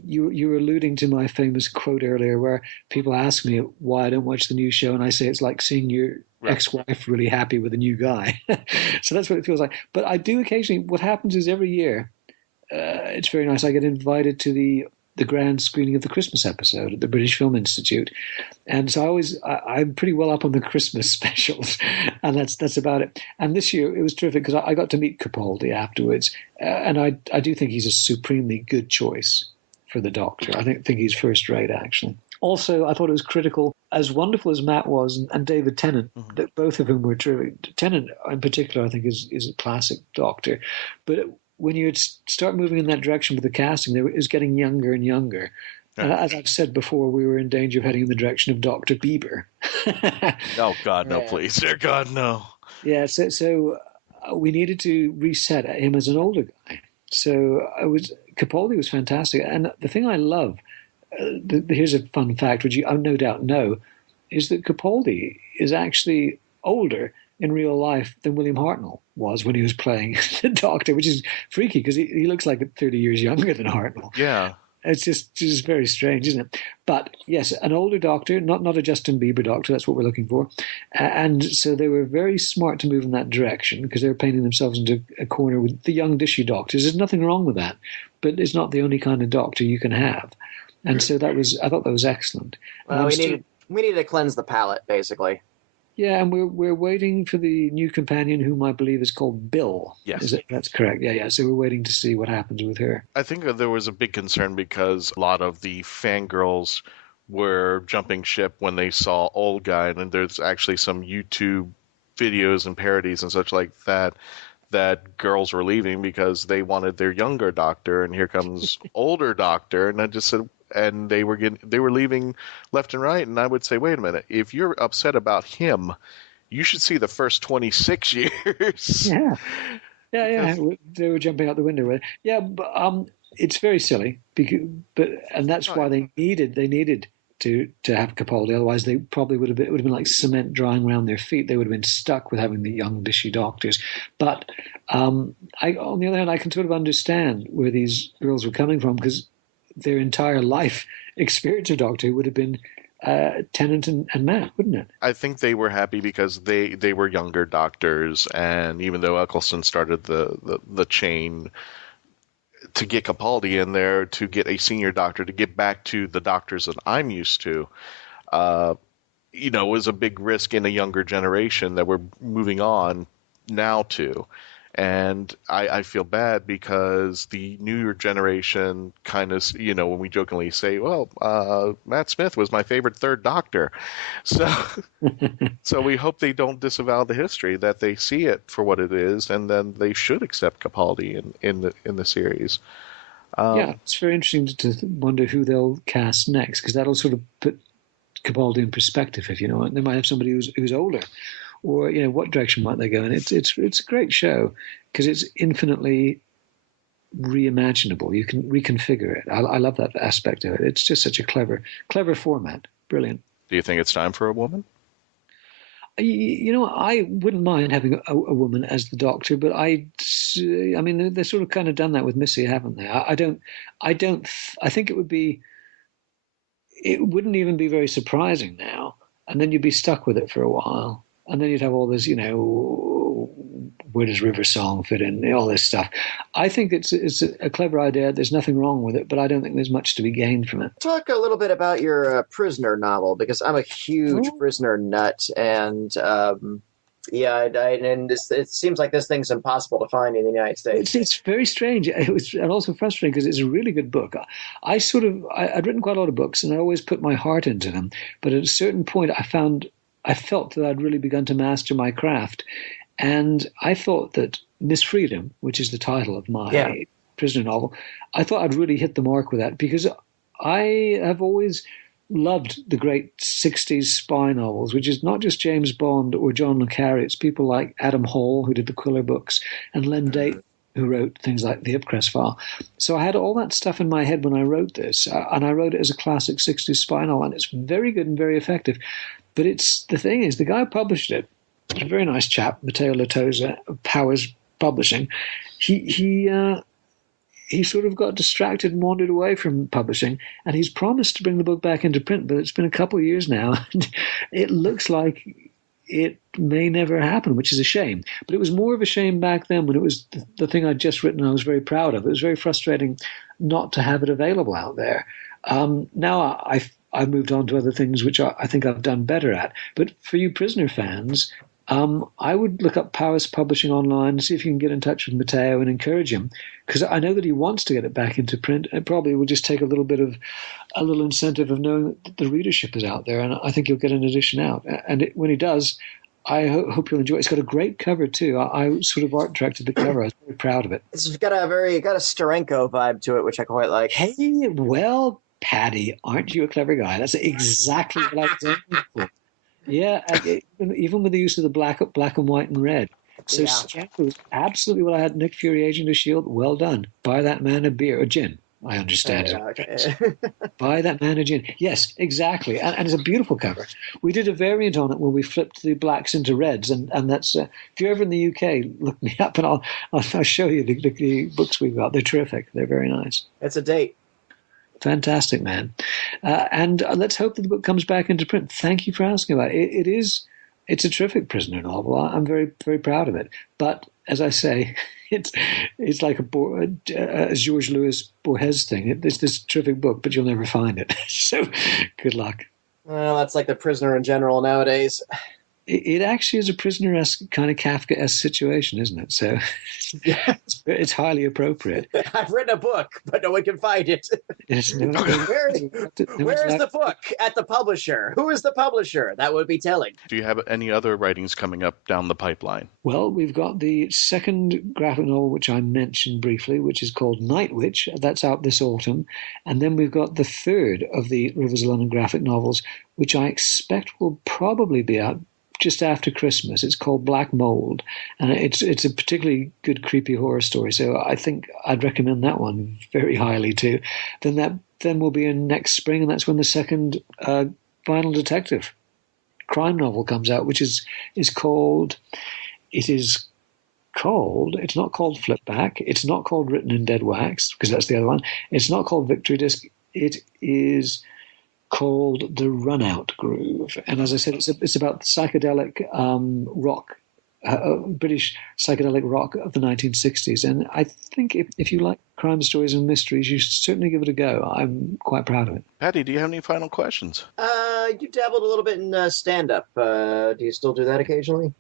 You were alluding to my famous quote earlier, where people ask me why I don't watch the new show, and I say it's like seeing your ex-wife really happy with a new guy. So that's what it feels like. But I do occasionally. What happens is every year, it's very nice. I get invited to the grand screening of the Christmas episode at the British Film Institute, and so I'm pretty well up on the Christmas specials, and that's about it. And this year it was terrific because I got to meet Capaldi afterwards, and I do think he's a supremely good choice for the Doctor. I think he's first rate, actually. Also, I thought it was critical, as wonderful as Matt was and David Tennant, that both of whom were terrific. Tennant in particular, I think, is a classic Doctor, but when you start moving in that direction with the casting, it was getting younger and younger. And as I've said before, we were in danger of heading in the direction of Dr. Bieber. Oh, God, no, please. Dear God, no. Yeah, so we needed to reset him as an older guy. So Capaldi was fantastic. And the thing I love, here's a fun fact, which you no doubt know, is that Capaldi is actually older in real life than William Hartnell was when he was playing the Doctor, which is freaky because he looks like 30 years younger than Hartnell. Yeah. It's just very strange, isn't it? But yes, an older Doctor, not a Justin Bieber Doctor, that's what we're looking for. And so they were very smart to move in that direction because they were painting themselves into a corner with the young dishy Doctors. There's nothing wrong with that, but it's not the only kind of Doctor you can have. And so I thought that was excellent. Well, we needed to cleanse the palate, basically. Yeah, and we're waiting for the new companion, whom I believe is called Bill. Yes. That's correct. Yeah. So we're waiting to see what happens with her. I think there was a big concern because a lot of the fangirls were jumping ship when they saw Old Guy, and there's actually some YouTube videos and parodies and such like that girls were leaving because they wanted their younger Doctor, and here comes older Doctor, and I just said, and they were leaving left and right, and I would say, wait a minute, if you're upset about him, you should see the first 26 years. Yeah. They were jumping out the window with it. Yeah, but it's very silly, and that's why they needed to have Capaldi. Otherwise, they probably it would have been like cement drying around their feet. They would have been stuck with having the young dishy Doctors. But on the other hand, I can sort of understand where these girls were coming from because their entire life experience of Doctor Who would have been Tennant and Matt, wouldn't it? I think they were happy because they were younger Doctors, and even though Eccleston started the chain to get Capaldi in there, to get a senior Doctor, to get back to the Doctors that I'm used to, was a big risk in a younger generation that we're moving on now to. And I feel bad because the newer generation kind of, when we jokingly say, well, Matt Smith was my favorite third Doctor. So we hope they don't disavow the history, that they see it for what it is, and then they should accept Capaldi in the series. It's very interesting to wonder who they'll cast next, because that'll sort of put Capaldi in perspective, if you know what. They might have somebody who's older. Or what direction might they go? And it's a great show because it's infinitely reimaginable. You can reconfigure it. I love that aspect of it. It's just such a clever format. Brilliant. Do you think it's time for a woman? You know, I wouldn't mind having a woman as the Doctor, but I mean, they've sort of kind of done that with Missy, haven't they? I think it wouldn't even be very surprising now. And then you'd be stuck with it for a while. And then you'd have all this, you know, where does River Song fit in, all this stuff. I think it's a clever idea. There's nothing wrong with it, but I don't think there's much to be gained from it. Talk a little bit about your Prisoner novel, because I'm a huge Prisoner nut, and it seems like this thing's impossible to find in the United States. It's very strange. And also frustrating because it's a really good book. I'd written quite a lot of books, and I always put my heart into them. But at a certain point, I felt that I'd really begun to master my craft. And I thought that Miss Freedom, which is the title of my Prisoner novel, I thought I'd really hit the mark with that, because I have always loved the great 60s spy novels, which is not just James Bond or John le Carré. It's people like Adam Hall, who did the Quiller books, and Len Deighton, who wrote things like The Ipcress File. So I had all that stuff in my head when I wrote this, and I wrote it as a classic 60s spy novel, and it's very good and very effective. But the thing is, the guy who published it, a very nice chap, Matteo Latosa of Powers Publishing, he sort of got distracted and wandered away from publishing, and he's promised to bring the book back into print, but it's been a couple of years now, and it looks like it may never happen, which is a shame. But it was more of a shame back then when it was the thing I'd just written I was very proud of. It was very frustrating not to have it available out there. Now I've moved on to other things which I think I've done better at. But for you Prisoner fans, I would look up Powers Publishing online and see if you can get in touch with Matteo and encourage him, because I know that he wants to get it back into print. It probably will just take a little incentive of knowing that the readership is out there, and I think he'll get an edition out. And when he does, I hope you'll enjoy it. It's got a great cover too. I sort of art directed the cover. I was very proud of it. It's got a Steranko vibe to it, which I quite like. Hey, well, Paddy, aren't you a clever guy? That's exactly what I was aiming for. Yeah, even with the use of the black and white and red. So it was absolutely what I had. Nick Fury, Agent of S.H.I.E.L.D., well done. Buy that man a beer, or gin, I understand. Buy that man a gin. Yes, exactly. And it's a beautiful cover. We did a variant on it where we flipped the blacks into reds, and that's, if you're ever in the UK, look me up and I'll show you the books we've got. They're terrific. They're very nice. It's a date. Fantastic, man. And let's hope that the book comes back into print. Thank you for asking about it. It's a terrific Prisoner novel. I'm very, very proud of it. But as I say, it's like a Georges Louis Borges thing. It's this terrific book, but you'll never find it. So good luck. Well, that's like the Prisoner in general nowadays. It actually is a Prisoner-esque, kind of Kafka-esque situation, isn't it? So it's highly appropriate. I've written a book, but no one can find it. Yes, Where is the book? At the publisher. Who is the publisher? That would be telling. Do you have any other writings coming up down the pipeline? Well, we've got the second graphic novel, which I mentioned briefly, which is called Night Witch. That's out this autumn. And then we've got the third of the Rivers of London graphic novels, which I expect will probably be out just after Christmas. It's called Black Mold, and it's a particularly good creepy horror story. So I think I'd recommend that one very highly too. Then will be in next spring, and that's when the second Vinyl Detective crime novel comes out, which is called. It's not called Flipback. It's not called Written in Dead Wax, because that's the other one. It's not called Victory Disc. It is called The Runout Groove. And as I said, it's about psychedelic rock, British psychedelic rock of the 1960s. And I think if you like crime stories and mysteries, you should certainly give it a go. I'm quite proud of it. Patty, do you have any final questions? You dabbled a little bit in stand-up. Do you still do that occasionally?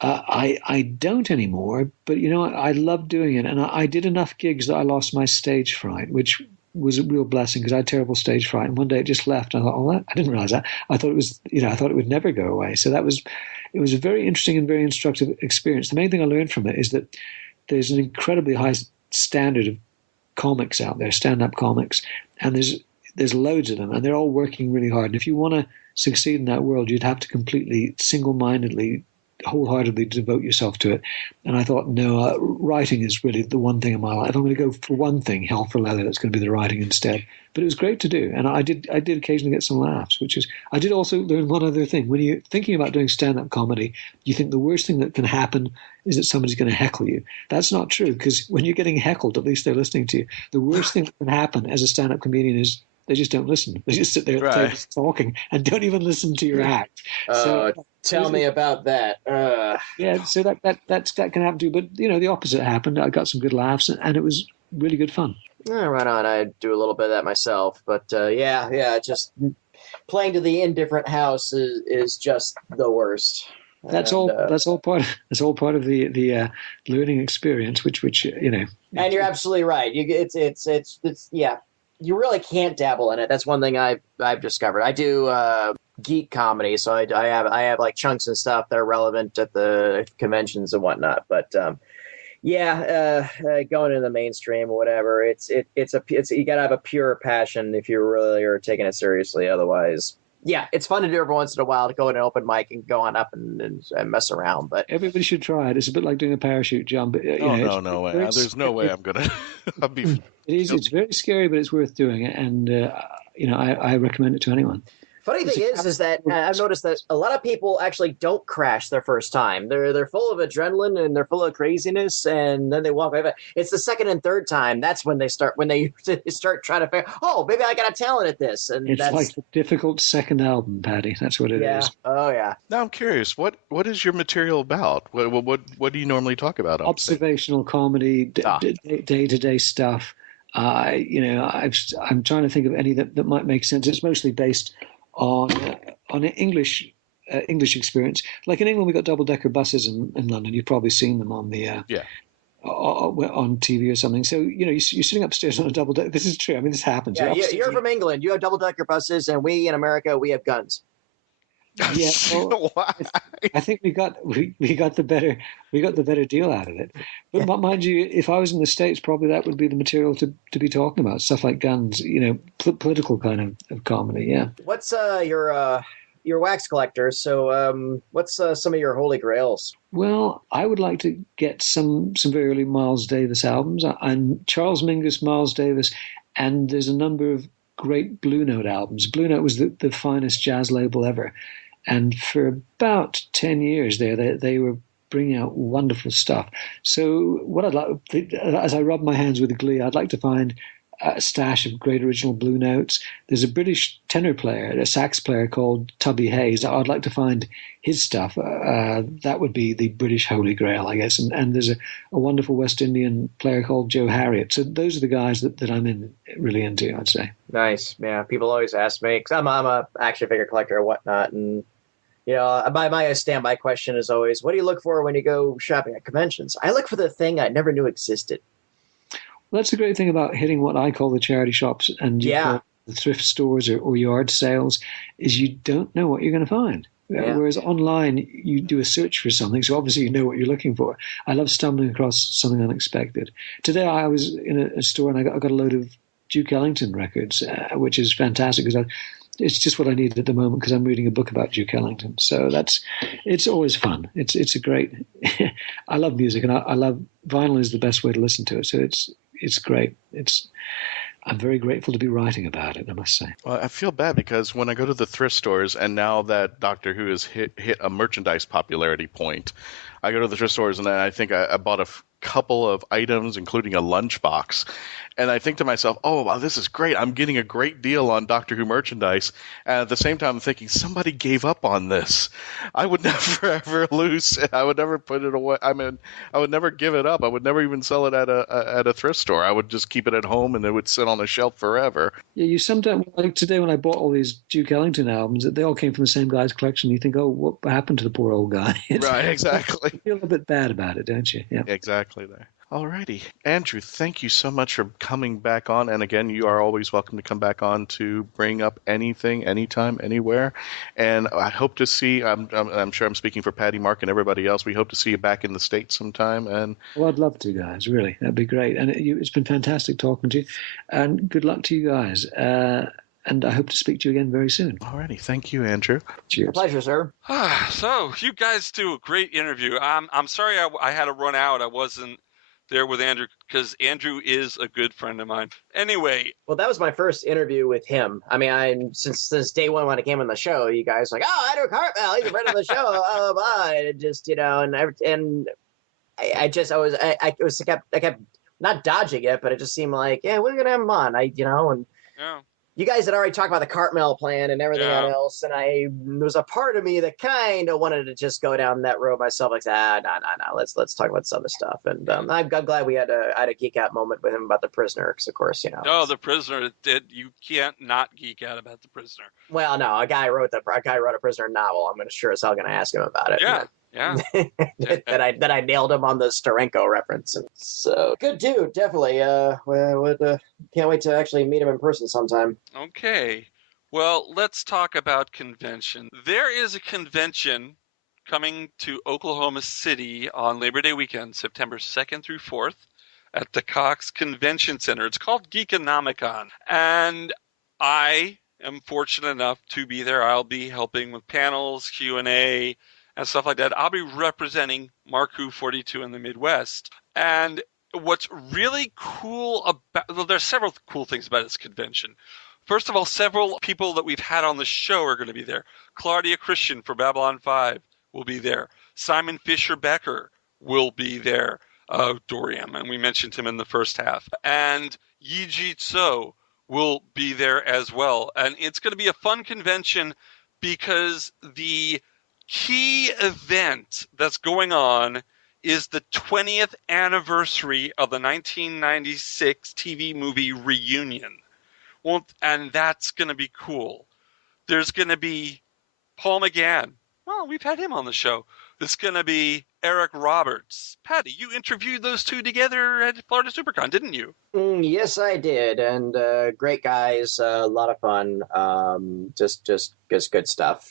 I don't anymore, but you know what? I love doing it. And I did enough gigs that I lost my stage fright, which was a real blessing, because I had terrible stage fright, and one day it just left. And I thought, I didn't realize that. I thought it would never go away. So it was a very interesting and very instructive experience. The main thing I learned from it is that there's an incredibly high standard of comics out there, stand-up comics, and there's loads of them, and they're all working really hard. And if you want to succeed in that world, you'd have to completely single-mindedly wholeheartedly devote yourself to it. And I thought, no, writing is really the one thing in my life. If I'm going to go for one thing, hell for leather, that's going to be the writing instead. But it was great to do, and I did occasionally get some laughs, which is, I did also learn one other thing. When you're thinking about doing stand-up comedy, you think the worst thing that can happen is that somebody's going to heckle you. That's not true, because when you're getting heckled, at least they're listening to you. The worst thing that can happen as a stand-up comedian is they just don't listen. They just sit there at the table talking and don't even listen to your act. Tell me about that. Yeah, so that can happen too. But the opposite happened. I got some good laughs, and it was really good fun. Right on. I do a little bit of that myself, but just playing to the indifferent house is just the worst. That's all part of the learning experience, which. And you're absolutely right. It's you really can't dabble in it. That's one thing I've discovered. I do geek comedy, so I have like chunks and stuff that are relevant at the conventions and whatnot. But going in the mainstream or whatever, it's you gotta have a pure passion if you really are taking it seriously. Otherwise, it's fun to do every once in a while to go in an open mic and go on up and mess around. But everybody should try it. It's a bit like doing a parachute jump. No way. There's no way I'm gonna. It's very scary, but it's worth doing it, and I recommend it to anyone. Funny thing is that I've noticed that a lot of people actually don't crash their first time. They're full of adrenaline and they're full of craziness, and then they walk away. It's the second and third time that's when they start trying to figure. Oh, maybe I got a talent at this, and it's like the difficult second album, Patty. That's what it is. Oh yeah. Now I'm curious. What is your material about? What do you normally talk about? Observational comedy, day-to-day stuff. I'm trying to think of any that might make sense. It's mostly based on an English experience. Like in England, we got double-decker buses in London. You've probably seen them on the on TV or something. So you're sitting upstairs on a double-decker. This is true. I mean, this happens. Yeah, you're from England. You have double-decker buses, and we in America, we have guns. Yeah, well, I think we got the better deal out of it. But mind you, if I was in the States, probably that would be the material to be talking about, stuff like guns, political kind of comedy. Yeah. What's your wax collector? So what's some of your holy grails? Well, I would like to get some very early Miles Davis albums. I'm Charles Mingus, Miles Davis, and there's a number of great Blue Note albums. Blue Note was the finest jazz label ever. And for about 10 years they were bringing out wonderful stuff. So what I'd like, as I rub my hands with glee, I'd like to find a stash of great original Blue Notes. There's a British tenor player, a sax player called Tubby Hayes. I'd like to find his stuff. That would be the British Holy Grail, I guess. And there's a wonderful West Indian player called Joe Harriott. So those are the guys that I'm really into, I'd say. Nice. Yeah, people always ask me, because I'm a action figure collector and whatnot, and my standby question is always, what do you look for when you go shopping at conventions? I look for the thing I never knew existed. Well, that's the great thing about hitting what I call the charity shops and the thrift stores or yard sales, is you don't know what you're going to find. Yeah. Whereas online, you do a search for something, so obviously you know what you're looking for. I love stumbling across something unexpected. Today I was in a store and I got a load of Duke Ellington records, which is fantastic because it's just what I need at the moment because I'm reading a book about Duke Ellington. So it's always fun. It's a great. I love music and I love vinyl is the best way to listen to it. So it's great. I'm very grateful to be writing about it, I must say. Well, I feel bad because when I go to the thrift stores and now that Doctor Who has hit a merchandise popularity point, I go to the thrift stores and I think I bought a couple of items, including a lunchbox. And I think to myself, oh, wow, this is great. I'm getting a great deal on Doctor Who merchandise. And at the same time, I'm thinking, somebody gave up on this. I would never, ever lose it. I would never put it away. I mean, I would never give it up. I would never even sell it at a thrift store. I would just keep it at home and it would sit on a shelf forever. Yeah, you sometimes, like today when I bought all these Duke Ellington albums, they all came from the same guy's collection. You think, oh, what happened to the poor old guy? Right, exactly. You feel a bit bad about it, don't you? Yeah. Exactly there. Alrighty. Andrew, thank you so much for coming back on. And again, you are always welcome to come back on to bring up anything, anytime, anywhere. And I hope to see, I'm sure I'm speaking for Patty, Mark, and everybody else, we hope to see you back in the States sometime. And well, I'd love to, guys, really. That'd be great. And it's been fantastic talking to you. And good luck to you guys. and I hope to speak to you again very soon. Alrighty, thank you, Andrew. Cheers. A pleasure, sir. So you guys do a great interview. I'm sorry I had to run out. I wasn't there with Andrew because Andrew is a good friend of mine. Anyway. Well, that was my first interview with him. I mean, since day one when I came on the show, you guys were like, oh, Andrew Cartmel, he's a friend of the show. And just, I kept not dodging it, but it just seemed like, yeah, we're gonna have him on. Yeah. You guys had already talked about the Cartmel plan and everything else, and there was a part of me that kind of wanted to just go down that road myself. Like, no, let's talk about some other stuff. And I'm glad we had a geek out moment with him about the Prisoner, because of course, Oh, the Prisoner! You can't not geek out about the Prisoner. Well, no, a guy wrote a Prisoner novel. I'm sure as hell going to ask him about it. Yeah. that I nailed him on the Steranko reference. And so good dude, definitely. Can't wait to actually meet him in person sometime. Okay. Well, let's talk about convention. There is a convention coming to Oklahoma City on Labor Day weekend, September 2nd through 4th, at the Cox Convention Center. It's called Geekonomicon. And I am fortunate enough to be there. I'll be helping with panels, Q&A, and stuff like that. I'll be representing Marku 42 in the Midwest. And what's really cool there's several cool things about this convention. First of all, several people that we've had on the show are going to be there. Claudia Christian for Babylon 5 will be there. Simon Fisher-Becker will be there. Dorian, and we mentioned him in the first half. And Yi-Ji Tso will be there as well. And it's going to be a fun convention because the key event that's going on is the 20th anniversary of the 1996 TV movie Reunion. Well, and that's going to be cool. There's going to be Paul McGann. Well, we've had him on the show. There's going to be Eric Roberts. Patty, you interviewed those two together at Florida SuperCon, didn't you? Yes, I did. And great guys, a lot of fun. Just good stuff.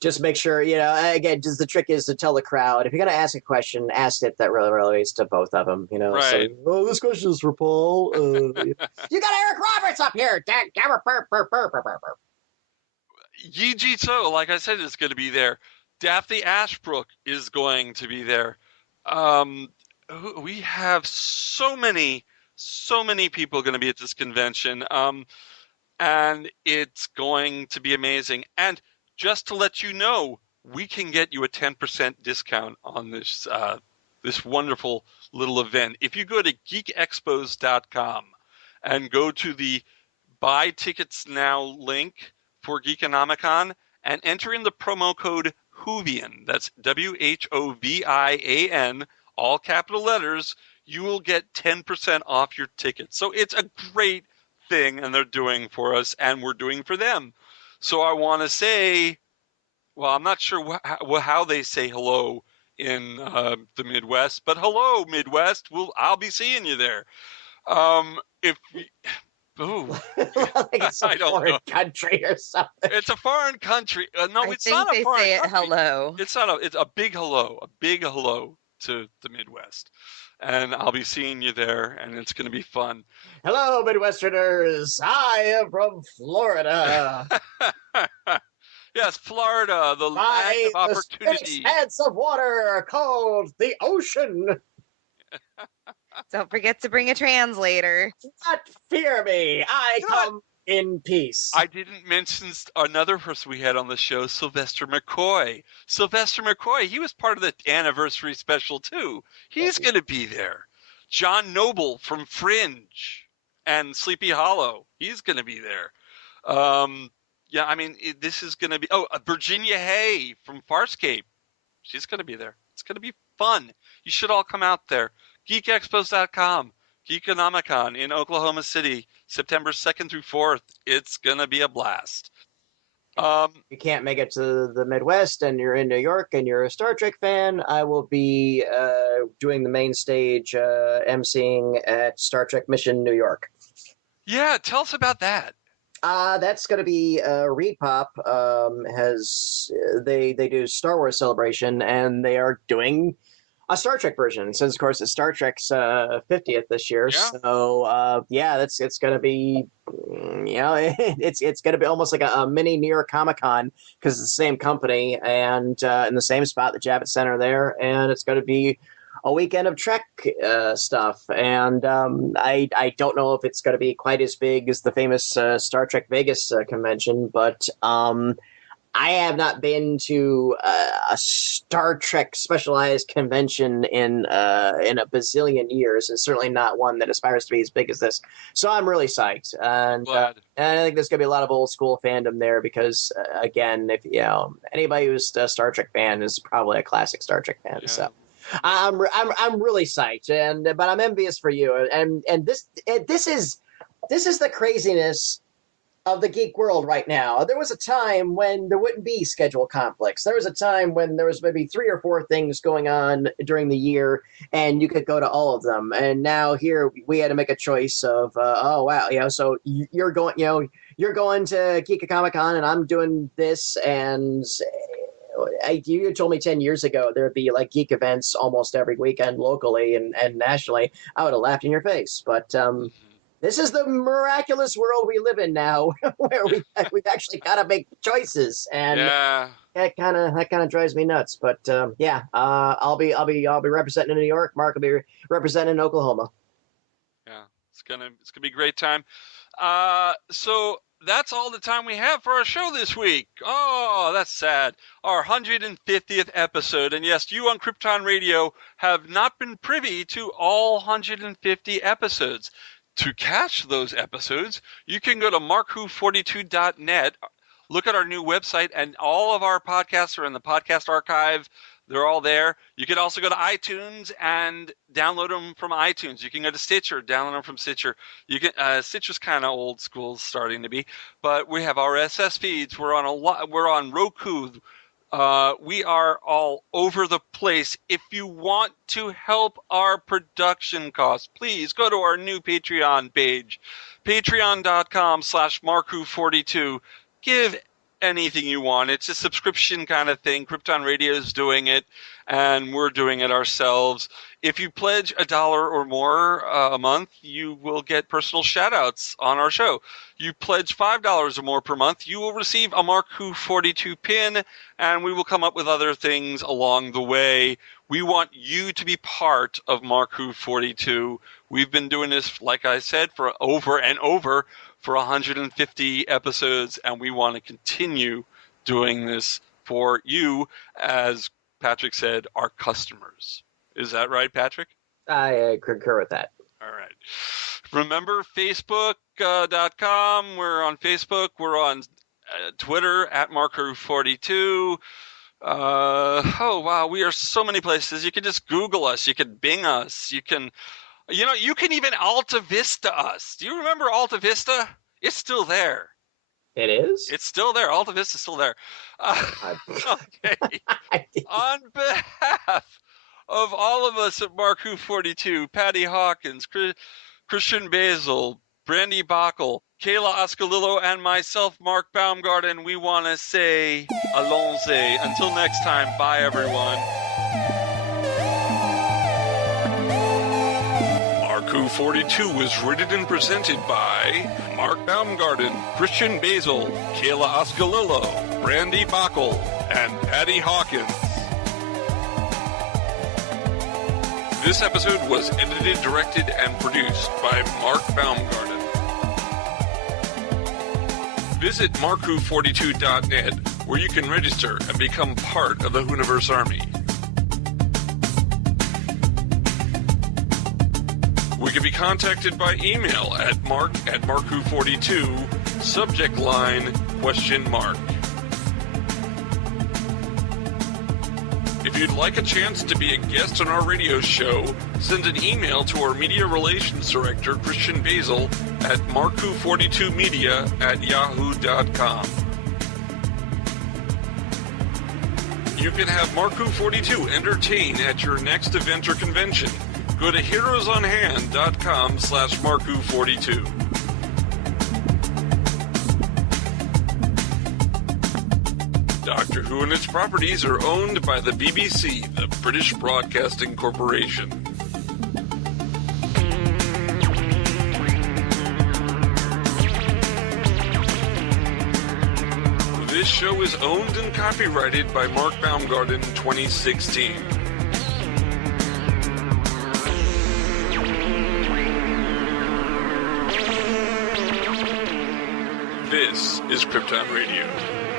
Just make sure, again, just the trick is to tell the crowd, if you're going to ask a question, ask it that really relates to both of them, Right. So, this question is for Paul. You got Eric Roberts up here. Yi-Ji Tso, like I said, is going to be there. Daphne Ashbrook is going to be there. We have so many people going to be at this convention. And it's going to be amazing. And just to let you know, we can get you a 10% discount on this this wonderful little event. If you go to geekexpos.com and go to the Buy Tickets Now link for Geekonomicon and enter in the promo code Whovian, that's WHOVIAN, all capital letters, you will get 10% off your ticket. So it's a great thing, and they're doing for us, and we're doing for them. So I want to say, well, I'm not sure how they say hello in the Midwest, but hello, Midwest. I'll be seeing you there. It's a foreign country or something. It's a foreign country. No, it's not a foreign country. Hello. It's a big hello. A big hello to the Midwest. And I'll be seeing you there, and it's going to be fun. Hello, Midwesterners. I am from Florida. Yes, Florida, the land of opportunity. An expanse of water called the ocean. Don't forget to bring a translator. Do not fear me. I come in peace. I didn't mention another person we had on the show, Sylvester McCoy. Sylvester McCoy, he was part of the anniversary special too. He's going to be there. John Noble from Fringe and Sleepy Hollow, he's going to be there. Yeah, I mean, this is going to be... Oh, Virginia Hay from Farscape. She's going to be there. It's going to be fun. You should all come out there. GeekExpos.com. Geekonomicon in Oklahoma City, September 2nd through 4th. It's going to be a blast. You can't make it to the Midwest and you're in New York and you're a Star Trek fan, I will be doing the main stage emceeing at Star Trek Mission New York. Yeah, tell us about that. That's going to be Reed Pop they do Star Wars Celebration, and they are doing a Star Trek version, since of course it's Star Trek's 50th this year. Yeah. So it's going to be, it's going to be almost like a mini New York Comic-Con, because it's the same company and in the same spot, the Javits Center there, and it's going to be a weekend of Trek stuff. And I don't know if it's going to be quite as big as the famous Star Trek Vegas convention, but I have not been to a Star Trek specialized convention in a bazillion years, and certainly not one that aspires to be as big as this. So I'm really psyched, and I think there's going to be a lot of old school fandom there, because again, if anybody who's a Star Trek fan is probably a classic Star Trek fan. Yeah. So I'm really psyched, but I'm envious for you, and this is the craziness of the geek world right now. There was a time when there wouldn't be schedule conflicts. There was a time when there was maybe 3 or 4 things going on during the year, and you could go to all of them. And now here we had to make a choice of, so you're going to Geek Comic-Con, and I'm doing this. And you told me 10 years ago there'd be like geek events almost every weekend locally and nationally. I would have laughed in your face, but this is the miraculous world we live in now, where we've actually got to make choices, and that kind of drives me nuts. But I'll be representing in New York. Mark will be representing in Oklahoma. Yeah, it's gonna be a great time. So that's all the time we have for our show this week. Oh, that's sad. Our 150th episode, and yes, you on Krypton Radio have not been privy to all 150 episodes. To catch those episodes, you can go to markwho42.net, look at our new website, and all of our podcasts are in the podcast archive. They're all there. You can also go to iTunes and download them from iTunes. You can go to Stitcher, download them from Stitcher. You can Stitcher's kind of old school, starting to be, but we have our RSS feeds. We're on Roku. We are all over the place. If you want to help our production costs, please go to our new Patreon page, patreon.com/markwho42. Give anything you want. It's a subscription kind of thing. Krypton Radio is doing it, and we're doing it ourselves. If you pledge $1 or more a month, you will get personal shout-outs on our show. You pledge $5 or more per month, you will receive a Mark Who 42 pin, and we will come up with other things along the way. We want you to be part of Mark Who 42. We've been doing this, like I said, for over and over for 150 episodes, and we want to continue doing this for you, as Patrick said, our customers. Is that right, Patrick? I concur with that. All right. Remember, Facebook.com. We're on Facebook. We're on Twitter at Marker42. Wow. We are so many places. You can just Google us. You can Bing us. You can even Alta Vista us. Do you remember Alta Vista? It's still there. It is? It's still there. Alta Vista's still there. Okay. On behalf of all of us at Mark Who 42, Patty-Hawkins, Christian-basel, brandi-bachle, Kayla Ascolillo, and myself, Mark Baumgarten, we want to say allons-y. Until next time, bye, everyone. Mark Who 42 was written and presented by Mark Baumgarten, Christian-basel, Kayla Ascolillo, brandi-bachle, and Patty-Hawkins. This episode was edited, directed, and produced by Mark Baumgarten. Visit markwho42.net, where you can register and become part of the Whoniverse Army. We can be contacted by email at mark@markwho42, subject line, ? If you'd like a chance to be a guest on our radio show, send an email to our Media Relations Director, Christian-basel, at markwho42media@yahoo.com. You can have Mark Who 42 entertain at your next event or convention. Go to heroesonhand.com/markwho42. Dr. Doctor Who and its properties are owned by the BBC, the British Broadcasting Corporation. This show is owned and copyrighted by Mark Baumgarten 2016. This is Krypton Radio.